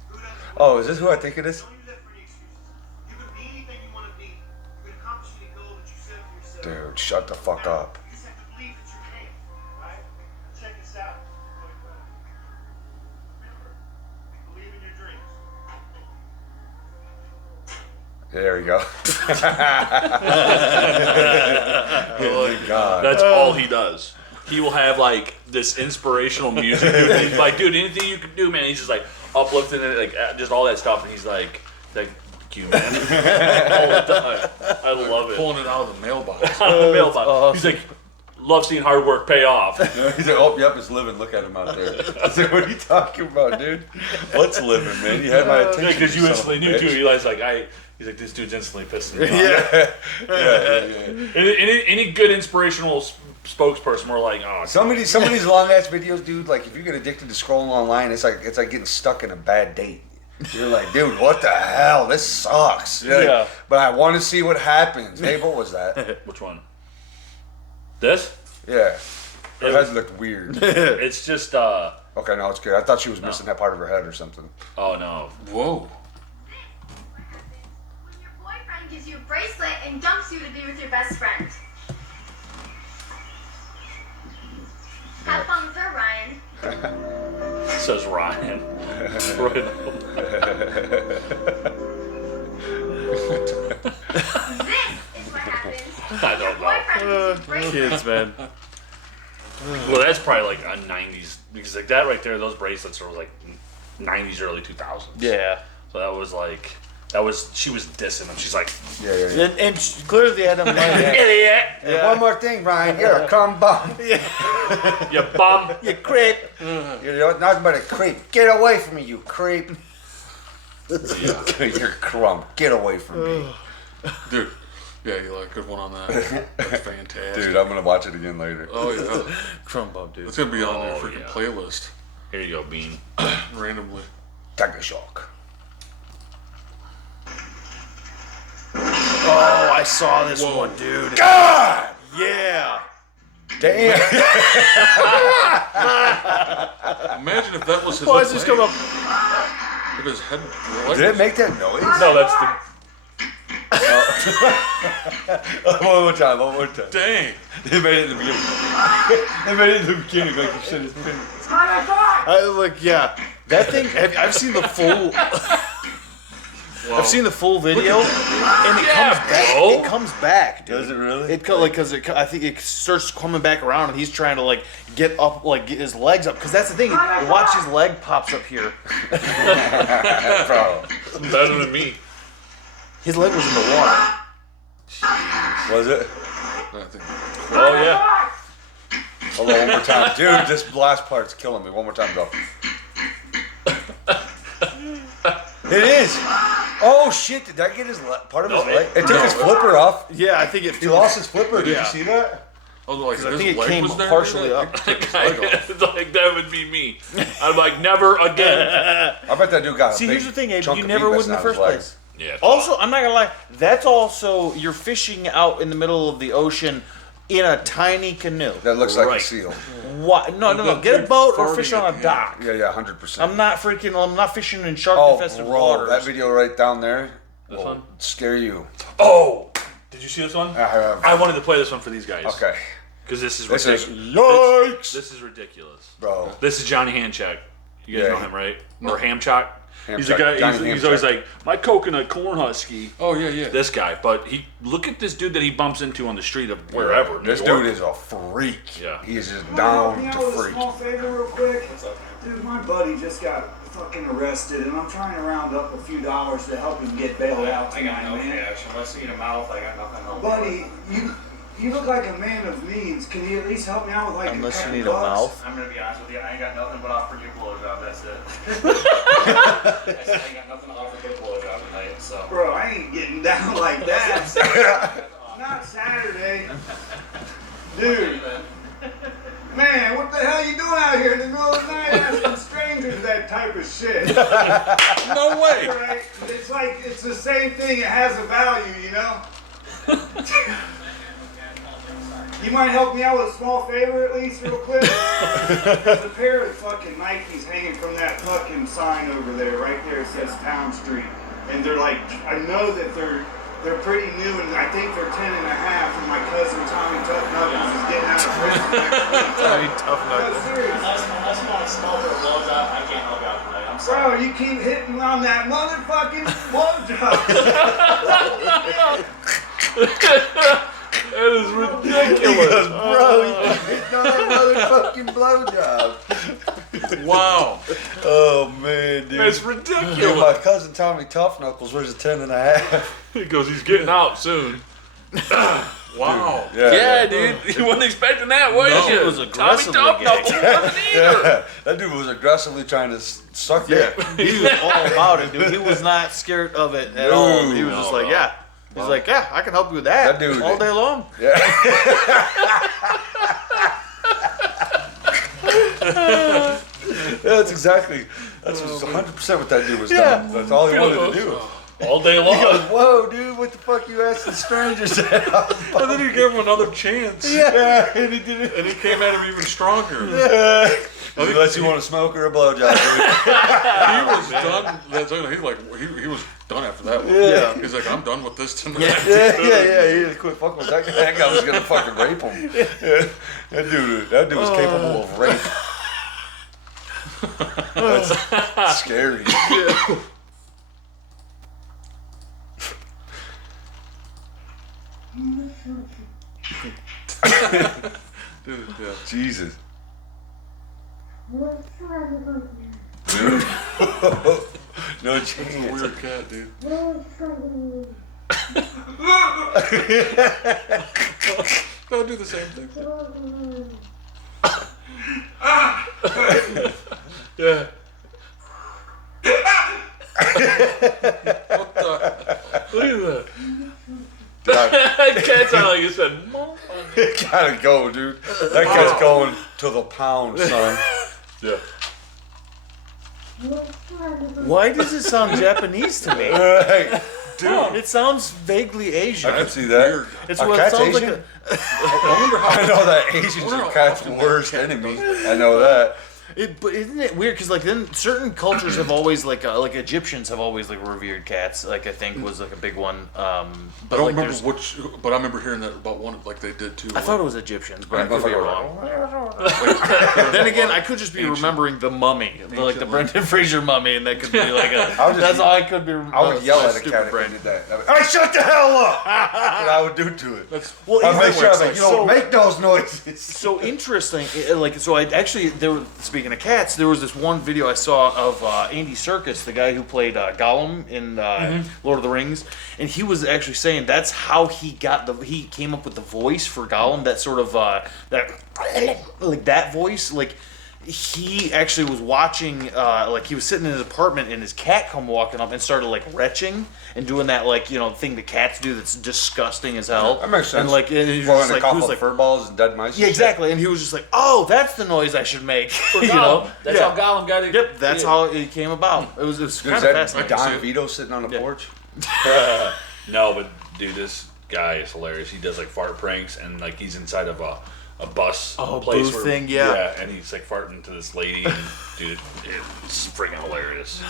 Who doesn't Oh, is this who I think it is? Don't use that for any excuses. You can be anything you want to be. You can accomplish any goal that you set for yourself. Dude, shut the fuck up. You just have to believe that you can. Right? Check this out. Remember, believe in your dreams. There we go. Oh God. That's all he does. He will have like this inspirational music. Dude. He's like, dude, anything you can do, man. He's just like uplifting it, like just all that stuff, and he's like, thank you, man. All the time. I love it. Pulling it out of the mailbox. On the mailbox. He's like, love seeing hard work pay off. He's like, oh, yep, it's living. Look at him out there. I said, what are you talking about, dude? What's living, man? You had my attention. Because you son of instantly a knew too. bitch. He was like, he's like, this dude's instantly pissing me off. Yeah. Any good inspirational spokesperson, we're like, oh, Some of these long ass videos, dude. Like, if you get addicted to scrolling online, it's like getting stuck in a bad date. You're like, dude, what the hell? This sucks. Yeah. But I want to see what happens. Hey, what was that? which one? This? Yeah. Her head looked weird. It's just, Okay, no, it's good. I thought she was missing that part of her head or something. oh no. Whoa. When your boyfriend gives you a bracelet and dumps you to be with your best friend. Have fun with her, Ryan. Says Ryan. Right. This is what happens. I Your don't know. boyfriend gives you a bracelet. Kids, man. Well, that's probably like a 90s, because like that right there, those bracelets are like 90s, early 2000s. Yeah. So that was like, she was dissing him. She's like, Yeah. And clearly they had them money. idiot! Yeah. One more thing, Ryan. You're a cum bum. You bum! You creep. You're nothing but a creep. Get away from me, you creep. You're crumb. Get away from me. Dude. Yeah, you like a good one on that. That's fantastic. Dude, I'm going to watch it again later. Oh, yeah. Crumb bub, dude. It's going to be on their Oh, freaking yeah. playlist Here you go, Bean. randomly. Take a shock. Oh, I saw this one, dude. God! Yeah. Damn. Imagine if that was his Why does this come up? If his head... Did it make that noise? No, that's the. One more time. Dang. They made it in the beginning. They made it in the beginning like you should have. Yeah. That thing, I've seen the full... I've seen the full video, and it comes back. bro. It comes back, dude. Does it really? I think it starts coming back around, and he's trying to like get up, like get his legs up. Because that's the thing. You watch his leg pops up here. Bro. Better than me. His leg was in the water. Was it? I think. Oh, yeah. Hold on, one more time. Dude, this last part's killing me. One more time, go. It is. Oh, shit. Did that get his part of his leg? It took his flipper off. Yeah, I think it. He lost his flipper. Did Yeah. you see that? I was like, I his think it leg came was there, partially dude? up. He took his leg off. It's like, that would be me. I'm like, never again. I bet that dude got a See, big here's the thing, Abe. chunk You of never meat would in the missing out of first his place. legs. Yeah. Also, I'm not gonna lie. That's also you're fishing out in the middle of the ocean in a tiny canoe. That looks like a Right. seal. What? No. Get a boat or fish on a dock. Yeah, 100%. I'm not fishing in shark Oh, infested bro, waters. that video right down there This will one? scare you. Oh, did you see this one? I have. I wanted to play this one for these guys. Okay. Because this is This is ridiculous. yikes, This is ridiculous. bro. This is Johnny Handcheck. You guys Yeah. know him, right? Or Hamchock. He's a Hamchock. guy. Johnny He's always Hamchock. like my coconut corn husky. Oh yeah, yeah. This guy, but he look at this dude that he bumps into on the street of wherever. This New York. dude is a freak. Yeah. He is just Help down me to out with a freak. small favor real quick. Dude, my buddy just got fucking arrested, and I'm trying to round up a few dollars to help him get bailed out tonight, man. Unless you eat a mouth, I got nothing else. Buddy, you look like a man of means. Can you at least help me out with like Unless a you couple need a bucks? mouth. I'm gonna be honest with you, I ain't got nothing but offer you a blowjob, that's it. I ain't got nothing to offer you a blowjob tonight, so. Bro, I ain't getting down like that. Not Saturday. Dude. Man, what the hell you doing out here in the middle of the night asking strangers that type of shit? No way. Right? It's like, it's the same thing, it has a value, you know? You might help me out with a small favor at least real quick? There's a pair of fucking Nikes hanging from that fucking sign over there, right there, it says Town Street. And they're like, I know that they're pretty new, and I think they're 10 and a half, and my cousin Tommy Tough Knuckles is getting out of prison next week. Tommy Tough No, Knuckles. serious. Unless you want to smell for a blowjob, I can't help you out tonight, I'm sorry. Bro, you keep hitting on that motherfucking blowjob. That is ridiculous. Bro, he's hitting on a motherfucking blowjob. Wow. Oh man, dude. It's Dude, ridiculous. my cousin Tommy Tough Knuckles wears a 10 and a half. He goes, he's getting out soon. Wow. Yeah, dude. You wasn't expecting that, was No, you? it was Tommy aggressively Tough gay. Knuckles wasn't either. Yeah. That dude was aggressively trying to suck it. He was all about it, dude. He was not scared of it at all. He was just like, yeah. He's like, yeah, I can help you with that, That dude all day long. That's exactly. That's 100% what that dude was doing. That's all he wanted to do. All day He long. goes, whoa, dude, what the fuck you asking strangers at? And then he gave him another chance. Yeah, and he did it. And he came at him even stronger. Unless you want a smoke or a blowjob. He was done. He was done after that one. Yeah. He's like, I'm done with this tonight. Yeah. He had to quit fucking with that guy. That guy was gonna fucking rape him. Yeah. That dude was capable of rape. That's scary. Dude, yeah. Jesus. No He's a chance. weird cat, dude. Go do the same thing. Yeah. What the? Look at that. That cat sounded like it said, Mom. Gotta go, dude. That guy's going to the pound, son. Yeah. Why does it sound Japanese to me? Hey, Dude, it sounds vaguely Asian. I can see that. Weird. It's Are what it cats sounds Asian? like. I wonder how. I know that Asians are cats' worst enemy. I know that. But isn't it weird? Because like then certain cultures have always like Egyptians have always like revered cats. Like I think was like a big one. But I don't like, remember there's- which, but I remember hearing that about one like they did too. I thought it was Egyptians, but I could be wrong. wrong. Then again, I could just be remembering the mummy, like the Brendan Fraser mummy, and that could be like a. I would just That's be- all I could be. I would yell at a cat if brain. he did that. Hey, shut the hell up! That's what I would do to it. Well, I'd make even- sure I'm like, you so- don't make those noises. So interesting, I actually speaking of cats, there was this one video I saw of Andy Serkis, the guy who played Gollum in Lord of the Rings, and he was actually saying that's how he came up with the voice for Gollum, that sort of that voice, like. He actually was watching, he was sitting in his apartment and his cat come walking up and started like retching and doing that thing the cats do that's disgusting as hell. That makes sense. And and he was Well, just and a like, couple of fur balls and dead mice. and yeah, shit. exactly. And he was just like, "Oh, that's the noise I should make." That's Yeah. how Gollum got it. Yep, that's how it came about. It was Is kind of that fascinating. Don Vito sitting on the Yeah. porch? No, but dude, this guy is hilarious. He does like fart pranks, and like he's inside of a bus Oh, place booth thing, yeah. Yeah, and he's like farting to this lady, and dude, it's freaking hilarious.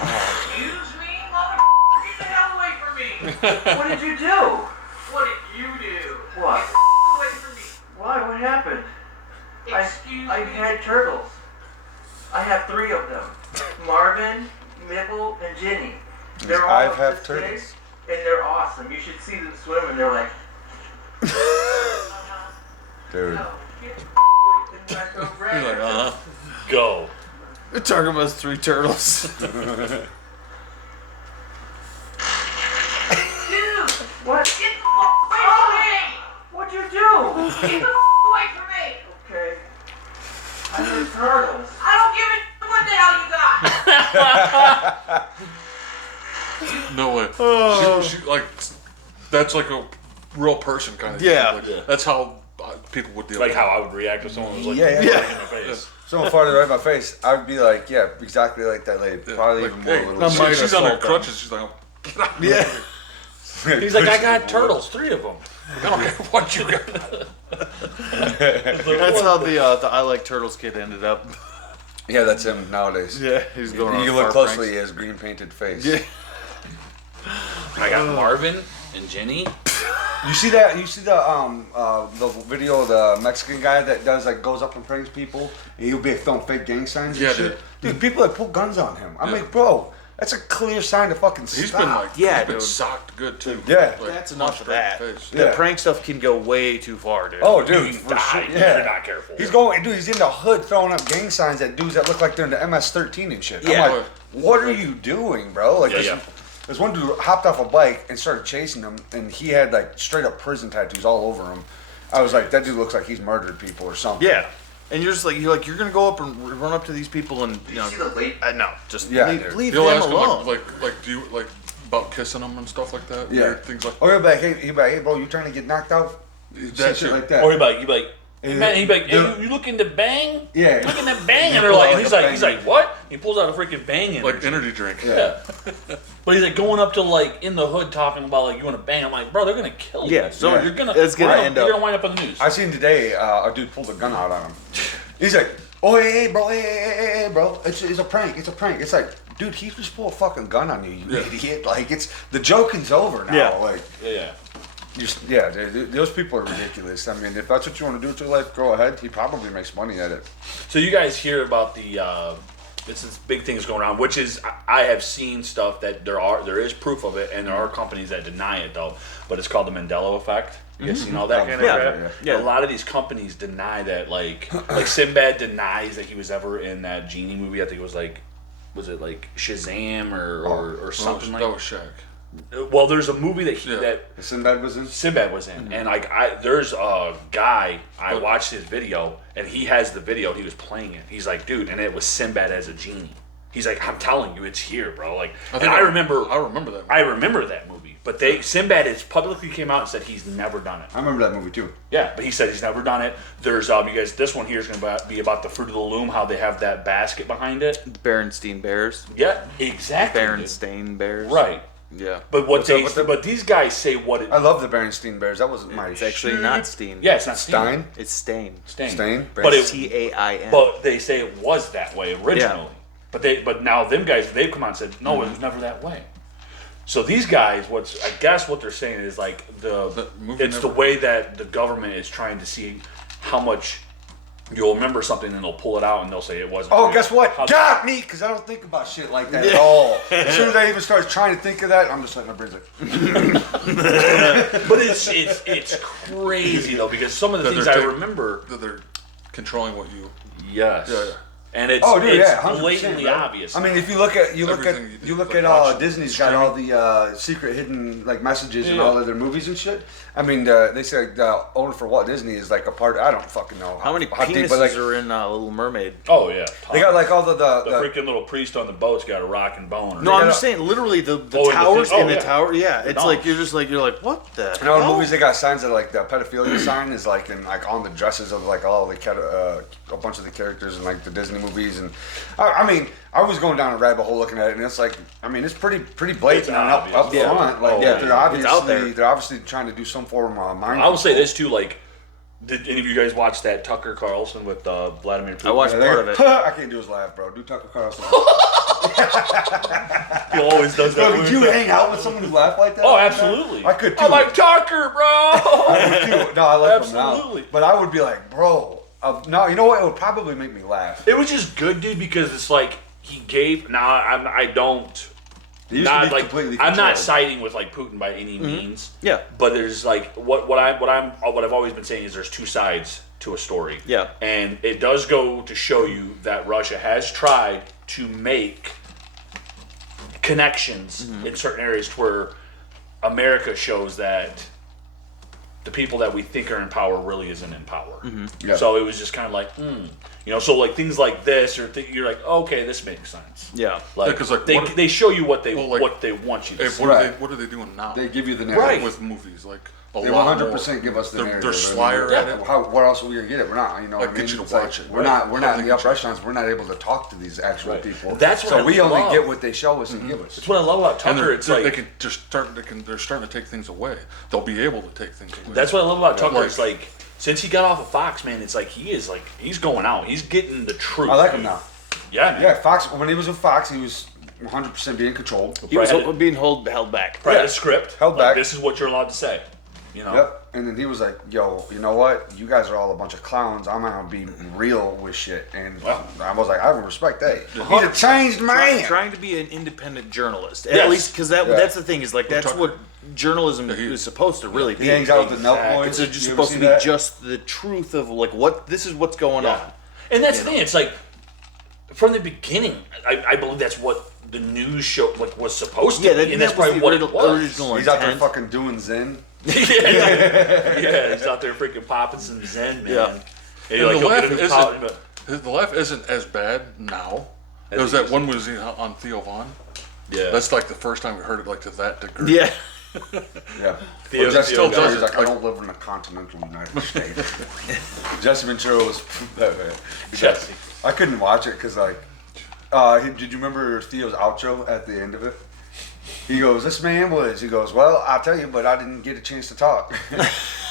Excuse me, motherfucker, get the hell away from me! What did you do? What did you do? What? Get the away from me! Why? What happened? Excuse I me. had turtles. I have 3 of them. Marvin, Mibble, and Ginny. They're all I've have this turtles. big, and they're awesome. You should see them swim, and they're like, Dude. oh, get the away from me. He's like, Go. We're talking about his 3 turtles. Dude! What? Get the away from me! What'd you do? Get the away from me! Okay. I had turtles. I don't give a what the hell you got! no way. She, like, that's like a real person kind of. Yeah. Like, that's how people would deal. Like with how I would react if someone was like, Yeah. in my face. Someone farted right in my face. I would be like, yeah, exactly like that lady. Probably Like, even more. hey, a little minor she's on her assault, crutches. She's like, Yeah. He's like, I got turtles, 3 of them. I don't care what you got. That's how the I Like Turtles kid ended up. Yeah, that's him nowadays. Yeah, he's going on You fart look closely, pranks. he has green painted face. Yeah. I got Marvin and Jenny. You see that? You see the video of the Mexican guy that does like goes up and pranks people, and he'll be throwing fake gang signs. And Yeah, shit. Dude, people that pull guns on him. I'm Yeah. like, bro, that's a clear sign to fucking stop. He's been like, Yeah, he's been dude. socked good too. Yeah. Like, That's enough of straight that. face. The Yeah. prank stuff can go way too far, dude. Oh, You dude, can for die sure. if Yeah. you're not careful. He's going, dude. He's in the hood throwing up gang signs at dudes that look like they're in the MS-13 and shit. Yeah. I'm like, what are you doing, bro? Like, Yeah, this one dude hopped off a bike and started chasing him, and he had like straight up prison tattoos all over him. I was like, that dude looks like he's murdered people or something. Yeah. And you're just like you're gonna go up and run up to these people and Did you see the late? no, just Yeah, leave, dude. leave You'll them ask him alone. like do you like about kissing them and stuff like that? Yeah. Weird things like Or he'll be like, hey, bro, you trying to get knocked out? that. Shit like that. Or you be like, Yeah. man, he be like, hey, Yeah. you looking to bang? Yeah. Looking to bang? And He they're like, pulls he's out like, a he's like, what? He pulls out a freaking bang energy. like energy drink. Yeah. But he's like going up to like in the hood talking about like you want to bang. I'm like, bro, they're gonna kill you. Yeah, so you're gonna it's gonna end you're up- gonna wind up on the news. I seen today a dude pulled a gun out on him. He's like, oh, hey, bro, hey, bro, it's a prank, it's a prank. It's like, dude, he just pulled a fucking gun on you, you idiot. Like, it's the joking's over now. Yeah. Like, yeah. those people are ridiculous. I mean, if that's what you want to do with your life, go ahead. He probably makes money at it. So you guys hear about the this big things going around, which is I have seen stuff that there is proof of it, and there are companies that deny it though. But it's called the Mandela effect. You guys seen all that kind of Yeah. crap? Yeah. A lot of these companies deny that. Like Sinbad denies that he was ever in that genie movie. I think it was like, was it like Shazam or something That like? was Shaq. Well, there's a movie that he Yeah. that Sinbad was in? Sinbad was in, and like there's a guy I watched his video, and he has the video. He was playing it. He's like, dude, and it was Sinbad as a genie. He's like, I'm telling you, it's here, bro. Like, and I remember that. I remember that movie, but Sinbad has publicly came out and said he's never done it. I remember that movie too. Yeah, but he said he's never done it. There's you guys. This one here is going to be about the Fruit of the Loom, how they have that basket behind it. Berenstein Bears. Yeah, exactly. dude. Berenstain Bears. Right. Yeah. But but these guys say what it. I love the Berenstein Bears. That wasn't my It's actually shit. not Steen. Yeah, it's not Stein? It's Stain. Stain? But it, T-A-I-N. But they say it was that way originally. But now them guys, they've come out and said, no, it was never that way. So these guys, I guess what they're saying is like it's the way that the government is trying to see how much you'll remember something, and they'll pull it out and they'll say it wasn't. Oh, real. guess what? How- Got me! Because I don't think about shit like that at all. As soon as I even start trying to think of that, I'm just like, my brain's like, But it's crazy though, because some of the things I remember. That they're controlling what you. Yes. Yeah. And it's, oh, dude, it's yeah, 100%, blatantly bro. obvious. I mean, if you look at Everything you do, you look like at watching Disney's got all the secret hidden like messages in all of their movies and shit. I mean, they say the owner for Walt Disney is like a part. I don't fucking know How many deep, penises but like, are in Little Mermaid? Oh yeah, they got like all the freaking little priest on the boat's got a rocking boner. No, I'm just saying, literally the Oh, towers in in the the thing? tower. Yeah, it's No. like you're like, what the? in all the hell? movies they got signs that like the pedophilia sign is like in like on the dresses of like all the a bunch of the characters in like the Disney movies, and I mean I was going down a rabbit hole looking at it, and it's like I mean it's pretty blatant It's and obvious. up Yeah. front. Like Yeah. they're It's out there. obviously trying to do some form of mind. I will say control. this too. Like, did any of you guys watch that Tucker Carlson with Vladimir Putin? I watched Yeah, part of it. I can't do his laugh, bro. Do Tucker Carlson. He always does that. Bro, weird could you thing. hang out with someone who laughed like that? Oh, absolutely. I could too. I like Tucker, bro. I would too. No, I like him Absolutely. now. But I would be like, bro. No, you know what? It would probably make me laugh. It was just good, dude, because it's like he gave. Now I don't. He used to Not be like completely I'm not controlled. siding with like Putin by any means. Yeah. But there's like what I've always been saying is there's two sides to a story. Yeah. And it does go to show you that Russia has tried to make connections in certain areas to where America shows that the people that we think are in power really isn't in power. Yeah. So it was just kind of like, you know, so like things like this, or you're like, okay, this makes sense. Yeah. Like, Yeah, 'cause, like, they, what- they show you what they Well, like, what they want you to Hey, see. what are they doing now? They give you the Right. narrative. with movies like a They lot 100% more. give us the They're narrative. slyer at it. What else are we gonna get it? We're not, you know. Like, what I mean? get you to It's like, watch it. We're Right. not. We're not in the Public upper echelons. We're not able to talk to these actual Right. people. That's what so I we only love. get what they show us and give us. That's what I love about And Tucker. It's like they can just start. They're starting to take things away. They'll be able to take things away. that's what I love about Tucker. Like- It's like since he got off of Fox, man, it's like he's going out. He's getting the truth. I like him now. Yeah, man. Yeah, Fox. When he was with Fox, he was 100% being controlled. He was Right. being held back. Right, Yeah. a script. Held like, back. This is what you're allowed to say. You know. Yep. And then he was like, "Yo, you know what? You guys are all a bunch of clowns. I'm gonna be real with shit." And I was like, "I would respect that. He's a changed man." Trying to be an independent journalist, at Yes. least because that's the thing is like that's what journalism is supposed to really be. He hangs out with the Nelk Exactly. boys. It's just You ever supposed see to be that? just the truth of like what this is what's going Yeah. on. And that's the thing. It's like from the beginning, I believe that's what the news show like was supposed to Yeah, be, and that's was probably the what it was. original He's out there intent. fucking doing Zen. yeah, he's out there freaking popping some Zen, man. Yeah. And And you're like, the he'll laugh get a new isn't. powder, but- The laugh isn't as bad now. As There was it that used one was on Theo Vaughn. Yeah. That's like the first time we heard it like to that degree. Yeah, Yeah. Theo- Well, Jesse Theo Ventura does is it, like, I like- don't live in a continental United States. Jesse Ventura was that bad. Jesse. I couldn't watch it because, like, did you remember Theo's outro at the end of it? He goes, "This man was." He goes, "Well, I'll tell you, but I didn't get a chance to talk."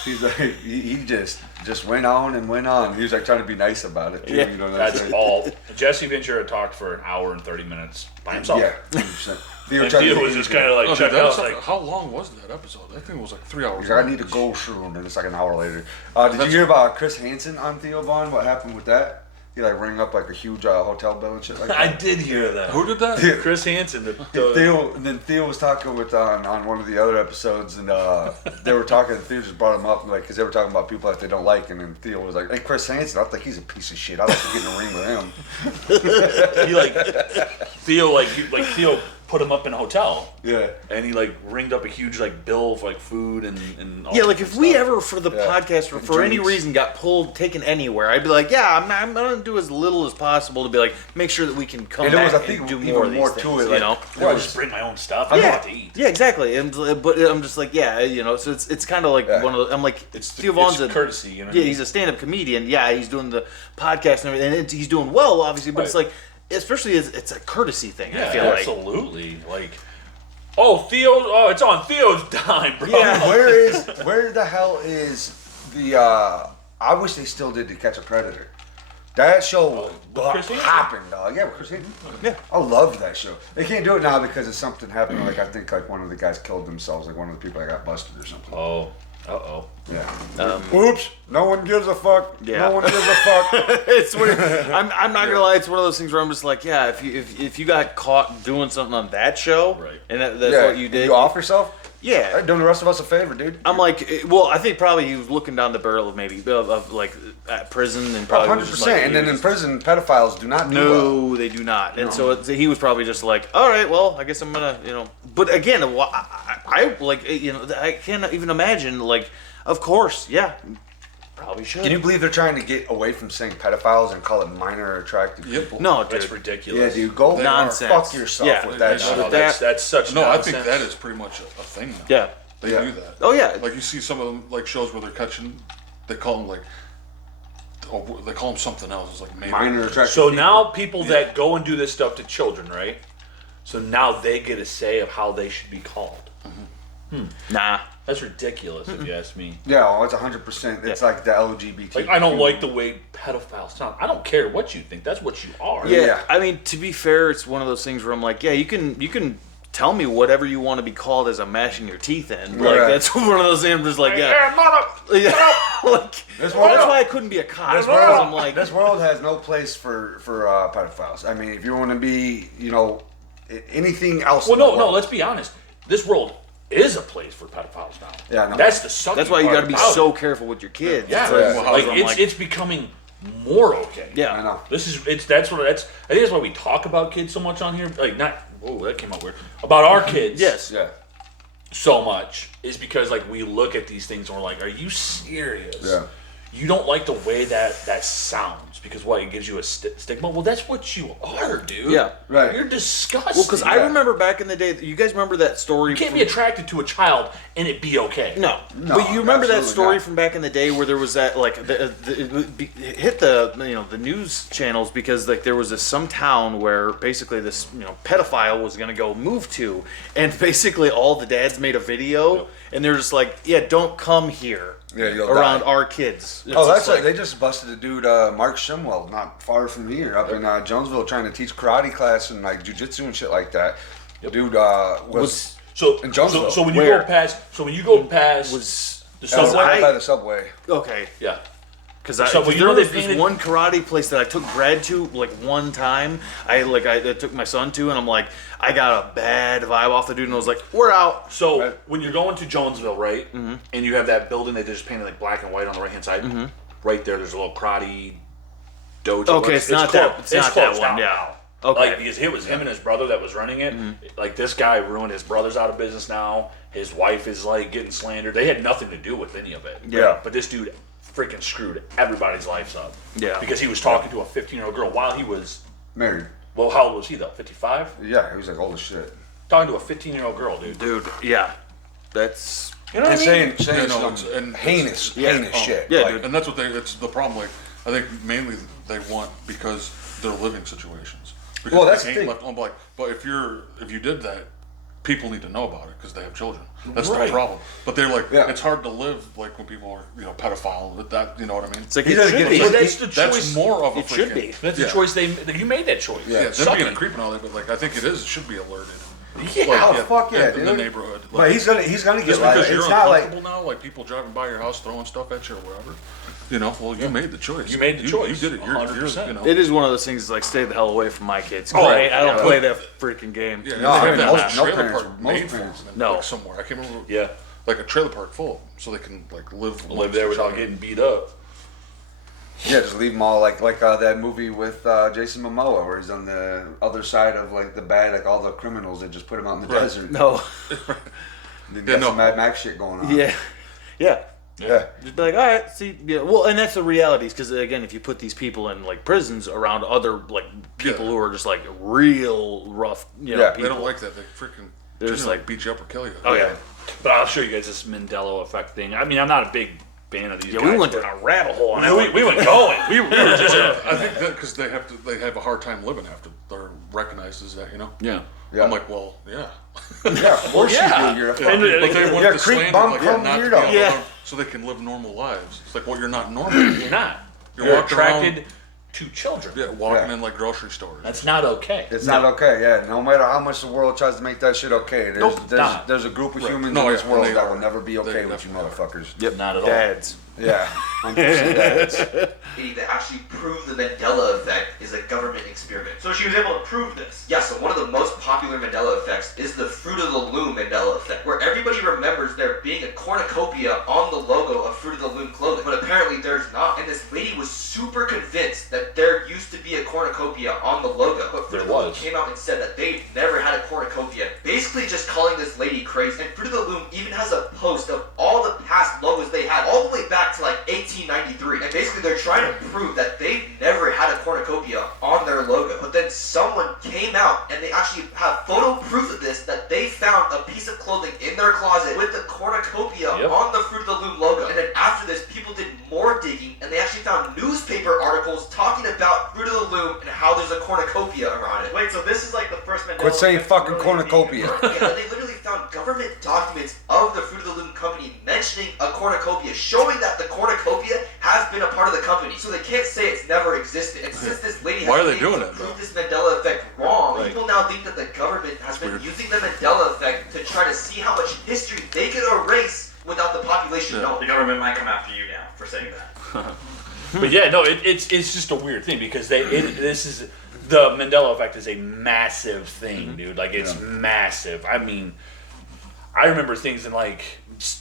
He's like, he just went on and went on. He was like trying to be nice about it. Too, Yeah. you know what I'm That's saying? all. Jesse Ventura talked for an hour and 30 minutes by himself. Yeah, 100%. Theo And tried to Theo be was just easy. kind of like Oh, dude, checked that out. was Like, how long was that episode? I think it was like 3 hours. He's like, I need to go soon, and it's like an hour later. Did you hear about Chris Hansen on Theo Vaughn? What happened with that? He like rang up like a huge hotel bill and shit like that. I did hear that. Who did that? Yeah. Chris Hansen. Theo, and then Theo was talking with on one of the other episodes, and they were talking. And Theo just brought him up, like, because they were talking about people that they don't like, and then Theo was like, "Hey, Chris Hansen, I think he's a piece of shit. I'd like to get in the ring with him." He Theo put him up in a hotel. Yeah. And he like ringed up a huge like bill of like food and all yeah. Like that if we stuff. ever for the Yeah. podcast And for any drinks. reason got taken anywhere, I'd be like, yeah, I'm gonna do as little as possible to be like make sure that we can come And there back was, I think, and do even more of more these to things, it, you like- know. Well, I just bring my own stuff. I don't have to eat. Yeah, exactly. And but I'm just like, yeah, you know. So it's kind of like Yeah. one of the, I'm like, It's Theo Vaughn's it's a courtesy, you know. yeah, he's a stand-up comedian. Yeah, he's doing the podcast and everything, and he's doing well, obviously. But it's Right. like, especially as it's a courtesy thing. yeah, I feel like. absolutely. Like, oh Theo, oh it's on Theo's dime, bro. Yeah. Where the hell is the? I wish they still did To Catch a Predator. That show was Chris Hansen. popping, dog. Yeah, with Chris Hansen. Yeah, I loved that show. They can't do it now because of something happened. Like I think like one of the guys killed themselves. Like one of the people that got busted or something. Oh, oh. Yeah. Oops. No one gives a fuck. Yeah. No one gives a fuck. It's weird. I'm not gonna lie. It's one of those things where I'm just like, yeah, if you got caught doing something on that show, Right. and that's yeah. what you did, You off yourself? Yeah. They're doing the rest of us a favor, dude. I'm like, well, I think probably he was looking down the barrel of maybe of like at prison and probably was 100%. just like, And then in prison, pedophiles do not do well. no, they do not. And so he was probably just like, all right, well, I guess I'm gonna, But again, I like, I can't even imagine. Like, of course, yeah, probably should. Can you believe they're trying to get away from saying pedophiles and call it minor attracted people? No, dude. That's ridiculous. Yeah, dude, go Nonsense. fuck yourself Yeah. with that shit. No, that's such No, I nonsense. think that is pretty much a thing now. Yeah. They Yeah. do that. Oh yeah. Like you see some of them like shows where they're catching, they call them like, they call them something else. It's like Minor attracted So people. now people that go and do this stuff to children, right? So now they get a say of how they should be called. Nah. That's ridiculous, if you ask me. Yeah, well, it's 100%. It's like the LGBT. Like, I don't like the way pedophiles sound. I don't care what you think. That's what you are. Yeah. I mean, to be fair, it's one of those things where I'm like, yeah, you can tell me whatever you want to be called as I'm mashing your teeth in. Like Right. that's one of those things. I'm just like, yeah. Hey, mother- Yeah, like This that's world- why I couldn't be a cop. This Because world, I'm like, this world has no place for pedophiles. I mean, if you want to be, anything else. Well, in the no, world. let's be honest. This world is a place for pedophiles now. Yeah, I know. That's the sucky that's why you part got to be about so it. careful with your kids. Yeah, It's Yeah. like, like, it's becoming more okay. yeah. I know. I think that's why we talk about kids so much on here. Like, not, whoa, that came out weird. About our kids. Yes. Yeah. So much is because like we look at these things and we're like, are you serious? Yeah. You don't like the way that sounds because what, it gives you a stigma? Well, that's what you are, dude. Yeah. Right. You're disgusting. Well, because I remember back in the day, you guys remember that story? you can't be attracted to a child and it be okay. No, No, but you remember that absolutely story not. from back in the day where there was that like it hit the news channels because like there was some town where basically this pedophile was gonna go move to, and basically all the dads made a video and they're just like, yeah, don't come here. Yeah, you'll around die. our kids. It's Oh, just that's like they just busted a dude, Mark Shimwell, not far from here, up in Jonesville, trying to teach karate class and like jujitsu and shit like that. Dude was So in Jonesville. So when you Where? go past was the that was subway, right by the subway. okay. yeah. Because So, there you know was they this painted- one karate place that I took Brad to like one time. I took my son to, and I'm like, I got a bad vibe off the dude, and I was like, we're out. So Right. when you're going to Jonesville, right, Mm-hmm. and you have that building that they just painted like black and white on the right hand side, right there. There's a little karate dojo. Okay, it's not that- it's not that closed one, down yeah. now. Okay. Like because it was him and his brother that was running it. Like this guy ruined his brother's out of business now. His wife is like getting slandered. They had nothing to do with any of it. Yeah. But this dude freaking screwed everybody's lives up. Yeah. Because he was talking to a 15-year-old girl while he was. Married. Well, how old was he though? 55? Yeah, he was like old as shit. Talking to a 15-year-old girl, dude. Dude, yeah, that's You know what And I mean? saying Yeah, no, some it's- and heinous Yeah. shit. Yeah, like, dude. And that's what it's the problem. Like I think mainly they want because they're living situations. Because Well, that's they the ain't thing. left on like. But if you did that, people need to know about it because they have children. That's Right. the problem. But they're like, Yeah. it's hard to live like when people are pedophile. That you know what I mean? it's like He it doesn't should get be. it. But that's the That's choice. more of a It should freaking- be. That's the Yeah. choice you made that choice. Yeah. Yeah, Suck them being a it. creep and all that, but like I think it should be alerted. Yeah. Oh, fuck yeah, in the dude. neighborhood. But he's gonna get just like because you're it's not like uncomfortable now, like people driving by your house throwing stuff at you or whatever. Well, you made the choice. You made the choice, You did it. You're 100%. It is one of those things like stay the hell away from my kids. Oh, Right? I don't yeah. play that freaking game. Yeah, No, they I have mean, that most- no trailer parents- park most made for parents- them, No. like somewhere. I can't remember. Yeah. Like a trailer park full, so they can like live Live there without getting beat up. yeah, just leave them all like that movie with Jason Momoa where he's on the other side of like the bad, like all the criminals that just put him out in the Right. desert. No. They Yeah, got no. some Mad Max shit going on. Yeah. Yeah. Yeah. Just be like, all right, see, yeah. Well, and that's the realities because again, if you put these people in like prisons around other like people Yeah. who are just like real rough, Yeah, They people. don't like that. They freaking They're just like- beat you up or kill you. Oh yeah. But I'll show you guys this Mandela effect thing. I mean, I'm not a big fan of these Yeah, guys. we went down a rabbit hole on that. We, one. we went going. We were just. I think that because they have a hard time living after they're recognized as that. Yeah. Yeah. I'm like, well, yeah. Yeah, of course yeah. you do. You're a And fucking But they want You're a the creep slander, bum like, cum not to be weirdo. able Yeah. to- so they can live normal lives. It's like, well, you're not normal. You're not. You're You're walking attracted. two children. Yeah, walking Yeah. in like grocery stores. That's not okay. It's not okay, yeah. No matter how much the world tries to make that shit okay, Not. there's a group of humans No, in this yeah, world they that are. will never be They okay with you definitely are. motherfuckers. Yep. Not at all. Dads. Yeah, 100% dads. To actually prove the Mandela effect is a government experiment. So she was able to prove this. Yeah, so one of the most popular Mandela effects is the Fruit of the Loom Mandela effect, where everybody remembers there being a cornucopia on the logo of Fruit of the Loom clothing, but apparently there's not. And this lady was super convinced that there used to be a cornucopia on the logo, but Fruit of the Loom came out and said that they've never had a cornucopia, basically just calling this lady crazy. And Fruit of the Loom even has a post of all the past logos they had, all the way back to like 1893. And basically they're trying to prove that they've never had a cornucopia on their logo. But then someone came out and they actually have photo proof of this, that they found a piece of clothing in their closet with the cornucopia on the Fruit of the Loom logo. And then after this, people did more digging and they actually found newspaper articles talking about Fruit of the Loom and how there's a cornucopia around it. Wait, so this is like the first Mandela Quit saying effect to fucking really cornucopia. Yeah, they literally found government documents of the Fruit of the Loom company mentioning a cornucopia, showing that the cornucopia has been a part of the company. So they can't say it's never existed. And since this lady has Why are been they able doing to it, prove though? this Mandela effect wrong, Right. people now think that the government has been weird. using the Mandela effect to try to see how much history they could erase without the population knowing. The government might come after you now for saying that. But yeah, no, it's just a weird thing because this is the Mandela effect is a massive thing, dude. Like it's massive. I mean, I remember things in like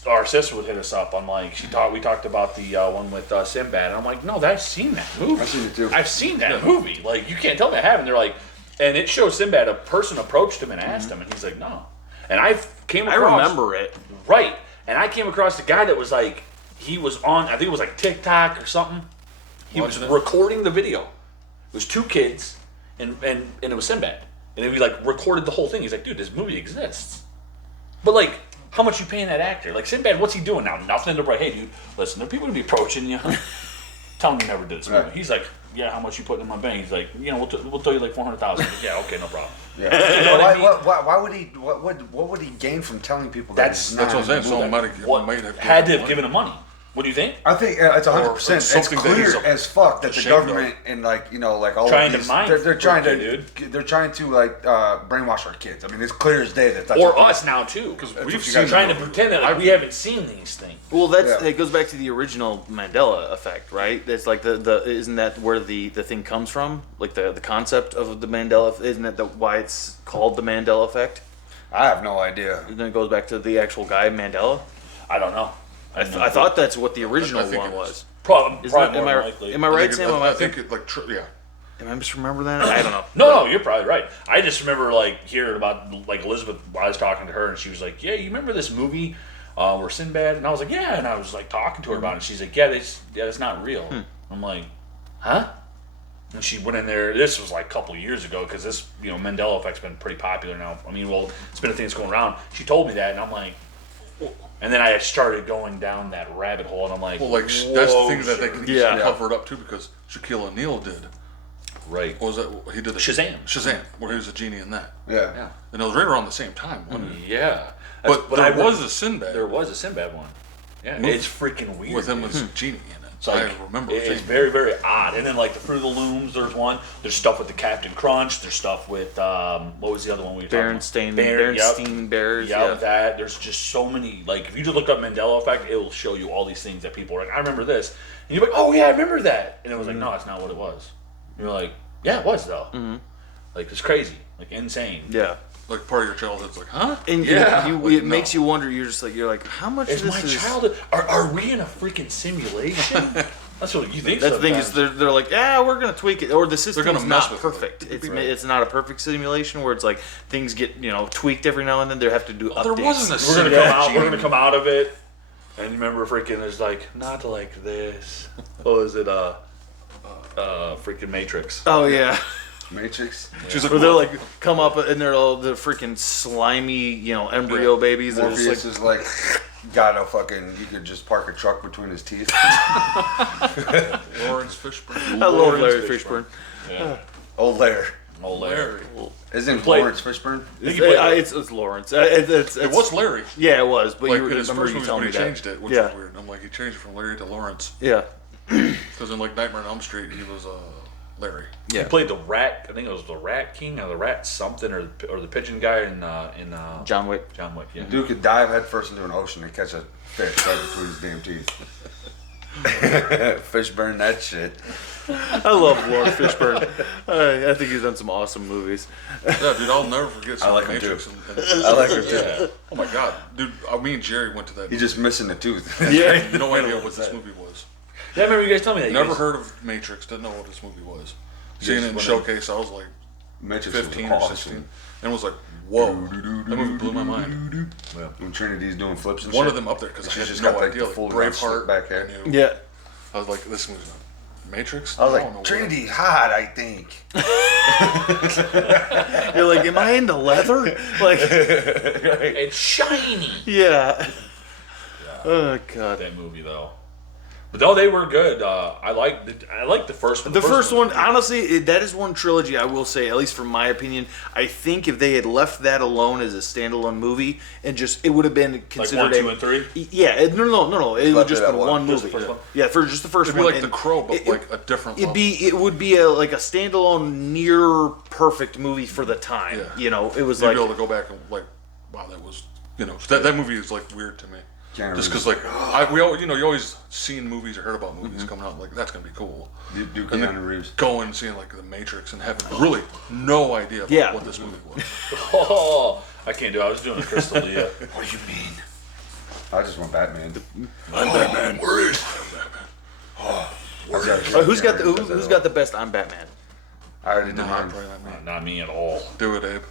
our sister would hit us up on like we talked about the one with Sinbad. And I'm like, no, I've seen that movie. I've seen it too. I've seen that movie. Like you can't tell me I haven't. They're like, and it shows Sinbad. A person approached him and asked him, and he's like, no. And I remember it. Right. And I came across a guy that was like, he was on, I think it was like TikTok or something. He was recording the video. It was two kids, and it was Sinbad. And he like recorded the whole thing. He's like, dude, this movie exists. But like, how much you paying that actor? Like Sinbad, what's he doing now? Nothing. They're like, hey, dude, listen, there are people gonna be approaching you. Tell him you never did this movie. Right. He's like, yeah, how much you putting in my bank? He's like, you know, we'll tell you like 400,000. Yeah, okay, no problem. Yeah. You know what I mean? Why would he? What would he gain from telling people that? That's- he's That's not what I'm saying. in the Someone movie? might have Had to have money. given him money. What do you think? I think it's 100%. Or It's something that clear he's as fuck that the ashamed of. government and like like all Trying of to these, mind they're trying freak to you, they're trying to like brainwash our kids. I mean, it's clear as day that that's Or what us now too, because what we've you seen guys trying to do. pretend that like, we haven't seen these things. Well, that's Yeah. it goes back to the original Mandela effect, right? It's like the isn't that where the thing comes from? Like the concept of the Mandela, isn't that why it's called the Mandela effect? I have no idea. And then it goes back to the actual guy Mandela. I don't know. I thought that's what the original think one it is. was. Probably Isn't it, more am than I likely. am I right, I Sam? Am I I, think it yeah. am I misremembering that? I don't know. No, you're probably right. I just remember like hearing about like Elizabeth. I was talking to her and she was like, "Yeah, you remember this movie where Sinbad?" And I was like, "Yeah." And I was like talking to her about it. And she's like, "Yeah, that's not real." I'm like, "Huh?" And she went in there. This was like a couple of years ago because this Mandela effect's been pretty popular now. I mean, well, it's been a thing that's going around. She told me that, and I'm like. And then I started going down that rabbit hole, and I'm like, Well, like that's the thing that they can Yeah. cover it up too, because Shaquille O'Neal did. right. What was that? He did the Shazam. Shazam, where he was a genie in that, Yeah. and it was right around the same time, wasn't it? Yeah. But I there was a Sinbad. There was a Sinbad one. Yeah, Movie. it's freaking weird. with him dude. as a genie in it. So I like, remember. It's seeing very, very odd. And then like the Fruit of the Looms, there's one. There's stuff with the Captain Crunch. There's stuff with what was the other one we were talking about? Berenstain Bears. Yeah, Yeah. that. There's just so many. Like if you just look up Mandela Effect, it will show you all these things that people are like, I remember this, and you're like, oh yeah, I remember that, and it was like, no, it's not what it was. And you're like, yeah, it was though. Like it's crazy, like insane. Yeah. like part of your childhood's like, huh? And Yeah. it makes you wonder. You're like, how much Is of my this is? childhood? Are we in a freaking simulation? That's what you think. That's the thing is sometimes. they're like, yeah, we're gonna tweak it, or the system's gonna mess not with it. perfect. It's not a perfect simulation where it's like things get tweaked every now and then. They have to do updates. There wasn't a We're gonna Sinbad come out. We're genie. gonna come out of it. And you remember freaking there's like not like this. What was it? Freaking Matrix. Oh yeah. Matrix. She's like, Where they're like come up and they're all the freaking slimy, embryo babies. They're Morpheus just is like, got a fucking. You could just park a truck between his teeth. Lawrence Fishburne. I love Larry Fishburne. Yeah. Old Larry. Old Larry. Isn't played- Lawrence Fishburne? It's Lawrence. It was Larry. Yeah, it was. But Like you in his remember first you movie, telling when me he that. changed it, which Yeah. was weird. I'm like, he changed it from Larry to Lawrence. Yeah. Because in like Nightmare on Elm Street, he was Larry. He played the Rat. I think it was the Rat King or the Rat something or the Pigeon guy in John Wick. John Wick. Yeah. Dude could dive headfirst into an ocean and catch a fish right between his damn teeth. Fish burn that shit. I love Lawrence Fishburne. I think he's done some awesome movies. Yeah, dude, I'll never forget. I like him Matrix too. and I like him too. Oh my god, dude! Me and Jerry went to that. He's just missing the tooth. Yeah. no idea what this movie was. Yeah, I remember you guys telling me that. Never heard of Matrix. Didn't know what this movie was. Seeing it in Showcase, I was like Matrix 15 was or awesome. 16, and was like, "Whoa!" That movie blew my mind. Well, when Trinity's doing flips and One shit. of them up there because I She's had just no got, like, idea. the Like full Braveheart back hair. I knew. Yeah. I was like, "This movie's not Matrix." I was don't know like, what- Trinity's hot, I think. You're like, am I into leather? Like, It's shiny. yeah. Oh god. That movie though. But no, they were good. I like the first one. The first one, honestly, that is one trilogy I will say, at least from my opinion. I think if they had left that alone as a standalone movie and just, it would have been considered like 1, 2, and 3. Yeah, no. It would Left just it at been one. one Just movie. the first one? Yeah, for just the first It'd be one. like The And Crow, but like a different level. it would be like a standalone, near perfect movie for the time. Yeah. You know, it was You'd like be able to go back and like, wow, that was, that movie is like weird to me. Keanu Just Reeves. because like you always seen movies or heard about movies coming out, like that's gonna be cool. Do And then Keanu Reeves. going and seeing like The Matrix and having really no idea about Yeah. what this movie was. Oh, I can't do it. I was doing a Crystal Leah. What do you mean? I just want Batman. I'm Batman. Where is who's got the best I'm Batman? I already did No, mine. probably not me. Not me at all. Do it, Abe.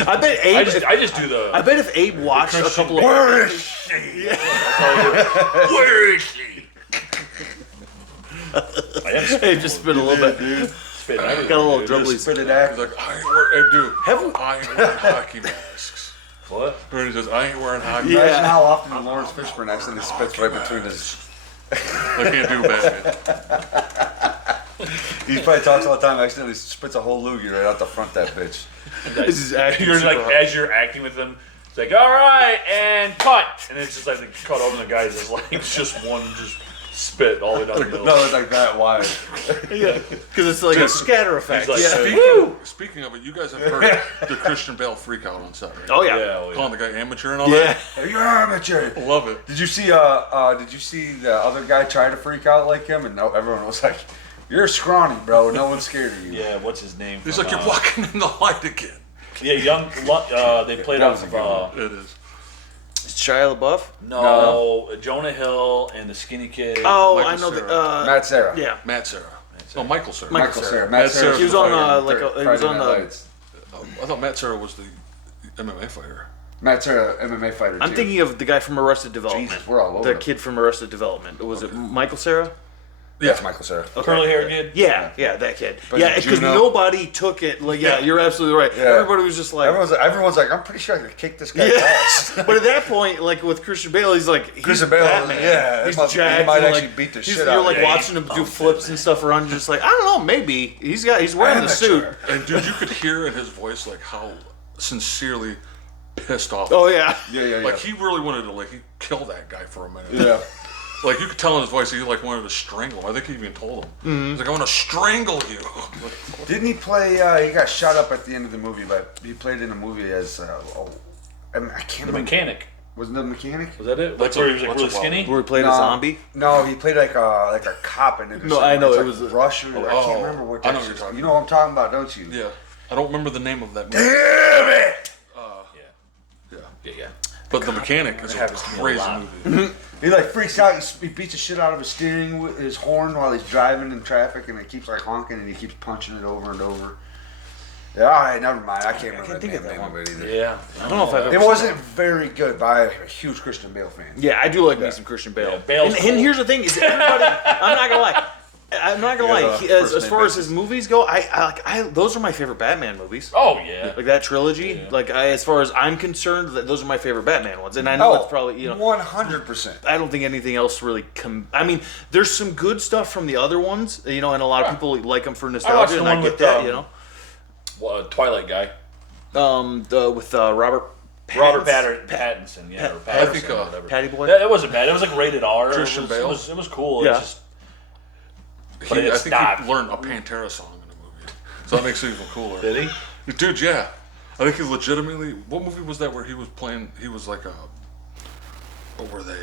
I bet Abe. I just do the. I bet if Abe watched a couple of. Where is she? Where is she? I am Abe just spit a little bit. spitting everything, Got a little dude. drubbly. Spit it He's out. like, I ain't wearing, Abe, dude. Have we- I ain't wearing hockey masks. What? Or he says, I ain't wearing hockey Yeah. Imagine how often Lawrence Fishburne accidentally spits right between his. masks. I can't do Batman. He probably talks all the time. Accidentally spits a whole loogie right out the front of that bitch. This is acting You're super like hard. as you're acting with them, it's like all right and cut, and it's just like they cut over the guys. It's like it's just one just spit all the way down the middle. No, it's like that wide. Yeah, because it's like a scatter effect. like, Yeah. Speaking of it, you guys have heard the Christian Bale freak out on set, right? Oh yeah. Yeah, Calling the guy amateur and all Yeah. You're amateur. that. Love it. Did you see the other guy try to freak out like him, and no, everyone was like, "You're scrawny, bro. No one's scared of you." Yeah, what's his name? He's from, like, you're walking in the light again. Yeah, they played That off was a of good It is. Shia LaBeouf. no, Jonah Hill and the skinny kid. Oh, Michael I know that. Cera. Matt Sarah. Yeah. Matt Cera. No, Michael Cera. Michael Cera. Matt Matt Cera. He was on, he was on the- I thought Matt Cera was the MMA fighter. Matt Cera, MMA fighter. I'm too. thinking of the guy from Arrested Development. Jesus, we're all over The it. kid from Arrested Development. Was it Michael Cera? Yeah, it's Michael Cera. Curly hair kid. Yeah, that kid. But Yeah, because Juno- nobody took it. Like, yeah, you're absolutely right. Yeah. Everybody was just like, Everyone's like, I'm pretty sure I could kick this guy's yeah. ass. But at that point, like with Christian Bale, he's like, he's Christian Bale, Batman. yeah, he's he might jacked. actually and, like, beat the he's- shit You're out of like him. watching him do flips and stuff around. You're just like, I don't know, maybe he's wearing the suit. And dude, you could hear in his voice like how sincerely pissed off. Oh, yeah. Like he really wanted to kill that guy for a minute. Yeah. Like you could tell in his voice he wanted to strangle him. I think he even told him. He's like, I want to strangle you. Didn't he play? He got shot up at the end of the movie, but he played in a movie as. I can't The remember. mechanic. Wasn't the mechanic? Was that it? Like where he was like really skinny? Where he played a zombie? No, he played like a cop in it. No, I know, it was Russia. I Oh, can't remember what. I know that what you're shit- talking You know what I'm talking about, don't you? Yeah. I don't remember the name of that movie. Damn it! Yeah. But The Mechanic is a happens to me a crazy lot. movie. He like freaks out. He beats the shit out of his steering with his horn while he's driving in traffic, and it keeps like honking, and he keeps punching it over and over. Yeah, all right, never mind. I can't remember think the of that name one. of it either. Yeah. I don't know if I've ever It seen wasn't very good, but I'm a huge Christian Bale fan. Yeah, I do like me some Christian Bale. Yeah, Bale's and cool. here's the thing: is everybody. I'm not gonna lie. I'm not gonna Yeah, lie. the As first far name as his movies go, I those are my favorite Batman movies. Oh yeah. Like that trilogy. Yeah. Like as far as I'm concerned, those are my favorite Batman ones. And I know it's probably 100%. I don't think anything else really I mean, there's some good stuff from the other ones, and a lot of people like them for I watched nostalgia, the and I one get with, that, Twilight guy. with Robert Robert Pattinson. Pattinson. Yeah. Or I Patterson, think, or whatever. Patty Boy. That wasn't bad. It was like rated R. Christian it Bale? was cool. Yeah. It's just But I it's think not. he learned a Pantera song in the movie, so that makes it even cooler. Did he? Dude, yeah. I think he legitimately. What movie was that where he was playing? He was like a. What were they?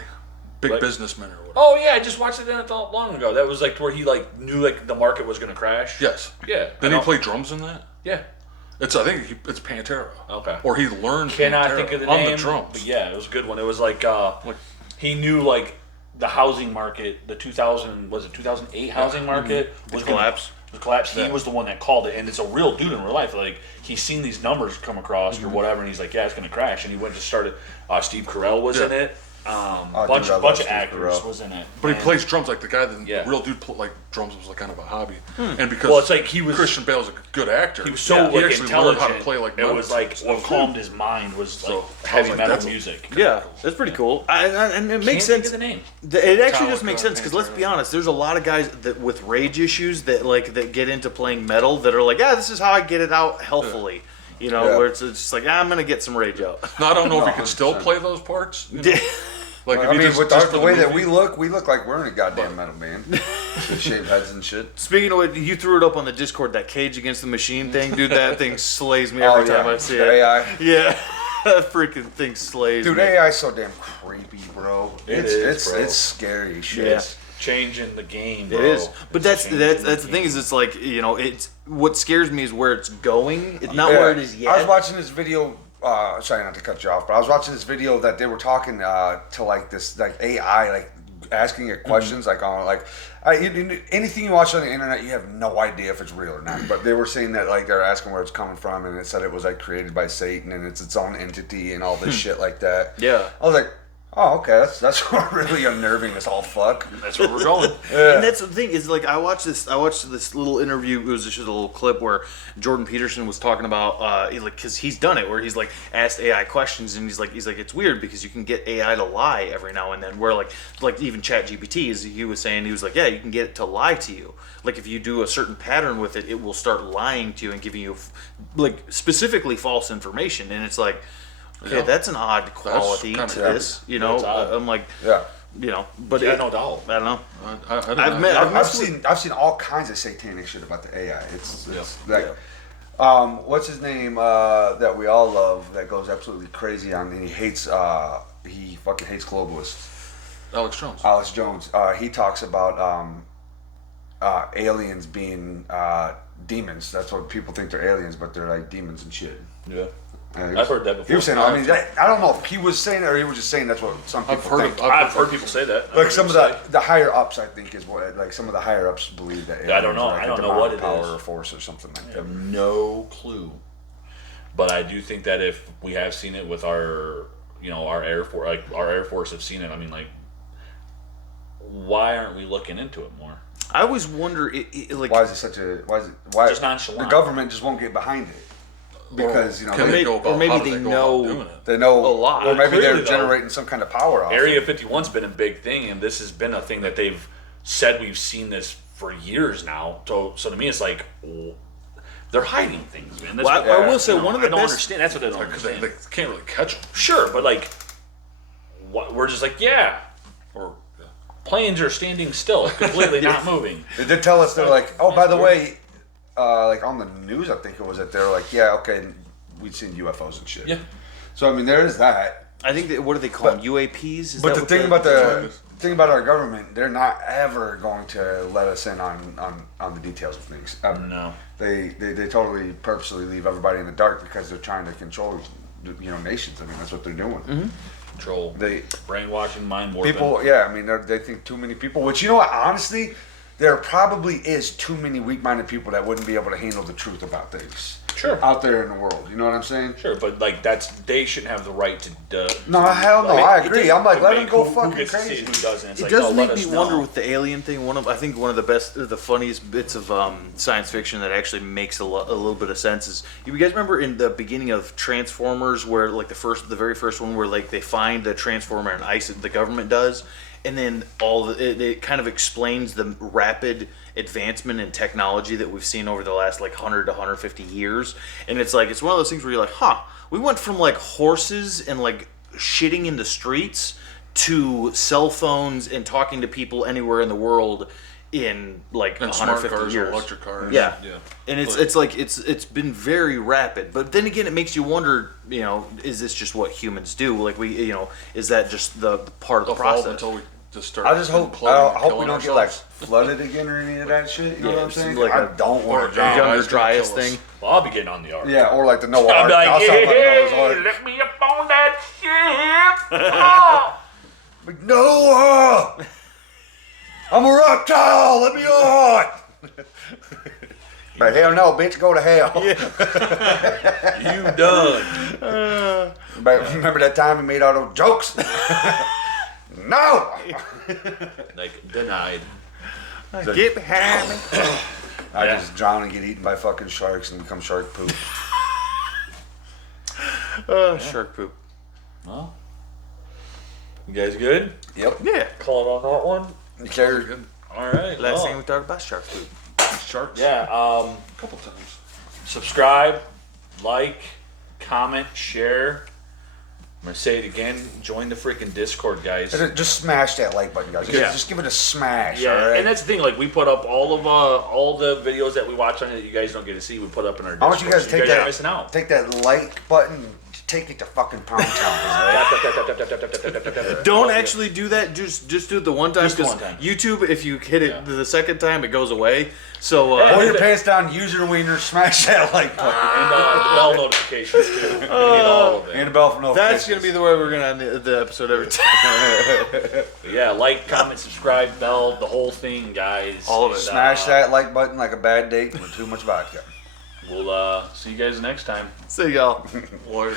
Big Like- businessmen or whatever. Oh yeah, I just watched it not long ago. That was like where he like knew like the market was gonna crash. Yes. Yeah. Didn't he play drums in that? Yeah. It's it's Pantera. Okay. Or he learned Cannot Pantera think of the on name. the drums. But yeah, it was a good one. It was like he knew like the housing market, the 2008 housing market was collapse. The collapse. He Yeah. was the one that called it, and it's a real dude in real life. Like he's seen these numbers come across or whatever, and he's like, "Yeah, it's gonna crash." And he went to started. Steve Carell was in it. Bunch dude, I love of Steve actors Carell. was in it. But he And- plays drums like the guy that Yeah. the real dude like drums was like kind of a hobby. And because Well, it's like he was- Christian Bale's a good actor. He was so he like actually intelligent. learned how to play like it was like notes. what calmed his mind was like So, I heavy was like, metal that's a- music. Yeah, that's pretty cool. And it makes Can't sense. think of the name. It actually just Metallica, makes sense because let's be Pantera. honest, there's a lot of guys that with rage issues that get into playing metal that are like, yeah, this is how I get it out healthfully. You know, Yeah. where it's just like, I'm gonna get some rage out. Now, I don't know if No, he can still 100%. play those parts. You know? Like if I he mean, just, with just our, for the way that movie. we look like we're in a goddamn metal band. With shaved heads and shit. Speaking of what, you threw it up on the Discord, that Cage Against the Machine thing, dude. That thing slays me every time I see the it. AI. Yeah, that freaking thing slays Dude, me. AI is so damn creepy, bro. is, bro. It's scary shit. Yeah. Changing the game, bro. It is, but It's changing that's the thing is it's like it's what scares me is where it's going. It's not Yeah. where it is yet. I was watching this video. Sorry not to cut you off, but I was watching this video that they were talking to like this like AI, like asking it questions like on like anything you watch on the internet, you have no idea if it's real or not. But they were saying that like they're asking where it's coming from, and it said it was like created by Satan and it's its own entity and all this shit like that. Yeah. I was like, oh, okay, that's really unnerving as all fuck. That's where we're going. And that's the thing is like I watched this little interview. It was just a little clip where Jordan Peterson was talking about because he's done it where he's like asked AI questions and he's like it's weird because you can get AI to lie every now and then. Where like even ChatGPT as he was saying, he was like, yeah, you can get it to lie to you. Like if you do a certain pattern with it, it will start lying to you and giving you like specifically false information. And it's like, okay, that's an odd quality kinda to creepy. this. You know, That's odd. I'm like, Yeah. but Yeah, no doubt. I don't know. I don't I've know. met- I've seen all kinds of satanic shit about the AI. It's like, Yeah. what's his name that we all love that goes absolutely crazy on and he hates he fucking hates globalists. Alex Jones. Alex Jones. He talks about aliens being demons. That's what people think they're aliens, but they're like demons and shit. Yeah. And I've heard that before. He was saying, I mean, I don't know if he was saying it or he was just saying that's what some people I've heard think. I've heard people say that. Like some of the higher ups, I think, is what like some of the higher ups believe that. I don't know. aliens are like I a don't know what demonic it power is. or force or something like I that. have no clue. But I do think that if we have seen it with our Air Force, like our Air Force have seen it. I mean, like, why aren't we looking into it more? I always wonder, like, Why is it such a? Why Just nonchalant. The government just won't get behind it because Can they, they go about, or maybe how do they go know- about doing it? they know a lot. or maybe Clearly, they're though, generating some kind of power off. Area it. 51's been a big thing, and this has been a thing that they've said we've seen this for years now. So to me, it's like they're hiding things, man. That's Well, what- I will say one of the I don't best. understand. That's what I don't Because they understand. can't really catch them. Sure, but like, we're just like, yeah, Or planes are standing still, completely not moving. They did tell us they're like, oh, by the way, like on the news, I think it was that they're like, yeah, okay, we'd seen UFOs and shit. Yeah. So I mean, there is that. I think that, what do they call them? UAPs? Is But that the what thing about the thing about our government, they're not ever going to let us in on the details of things. Ever. No. They totally purposely leave everybody in the dark because they're trying to control, nations. I mean, that's what they're doing. Control. They Brainwashing, mind warping. people, yeah. I mean, they think too many people. Which you know what? Honestly, there probably is too many weak-minded people that wouldn't be able to handle the truth about things. Sure. Out there in the world, you know what I'm saying? Sure, but like they shouldn't have the right to. No, hell no. Like, I it agree. doesn't I'm like, let make them go who fucking gets to see crazy. it, who doesn't. It's It like, does oh, make let me us wonder know. with the alien thing. I think one of the funniest bits of science fiction that actually makes a little bit of sense is you guys remember in the beginning of Transformers where like the very first one where like they find the Transformer and ice the government does, and then it kind of explains the rapid advancement in technology that we've seen over the last like 100 to 150 years, and it's like it's one of those things where you're like, we went from like horses and like shitting in the streets to cell phones and talking to people anywhere in the world in like And smart 150 cars, years. electric cars. Yeah. Yeah. And it's been very rapid. But then again, it makes you wonder, is this just what humans do? Like is that just the part of the Evolve process? until we just start. I just hope imploding and we killing don't get like ourselves. flooded again or any of that shit. You know Yeah, what I'm it's saying? like I a- don't or want a to drown. Younger, It's gonna driest kill us. thing. Well, I'll be getting on the ark. Yeah, or like the Noah I'll Ark. be like, I'll sound like Noah's hey, Ark. let me up on that ship. Oh. Like, Noah! I'm a reptile! Let me on! But hell no, bitch, go to hell. You done. But remember that time we made all those jokes? No! Like, denied. Get behind me. I Yeah. just drown and get eaten by fucking sharks and become shark poop. Shark poop. Well, you guys good? Yep. Yeah. Call it on that one? You care? All right. Last well, thing we talked about shark poop. Sharks. Yeah. A couple times. Subscribe, like, comment, share. I'm gonna say it again. Join the freaking Discord, guys. Just smash that like button, guys. Yeah. Just give it a smash, Yeah, alright? and that's the thing. Like, we put up all the videos that we watch on it that you guys don't get to see. We put up in our I Discord. want you guys to so take are missing that, out. take that like button, take it to fucking pound town, alright? Don't actually do that. Just do it the one time. Just the Because one time. YouTube, if you hit it Yeah. the second time, it goes away. So Pull your pants down, use your wiener, smash that like button. And bell notifications too. We need all of it. And a bell for notifications. that's gonna be the way we're gonna end the episode every time. But yeah, like, comment, subscribe, bell, the whole thing, guys. All of it. And, Smash that like button like a bad date with too much vodka. We'll see you guys next time. See y'all. Warrior.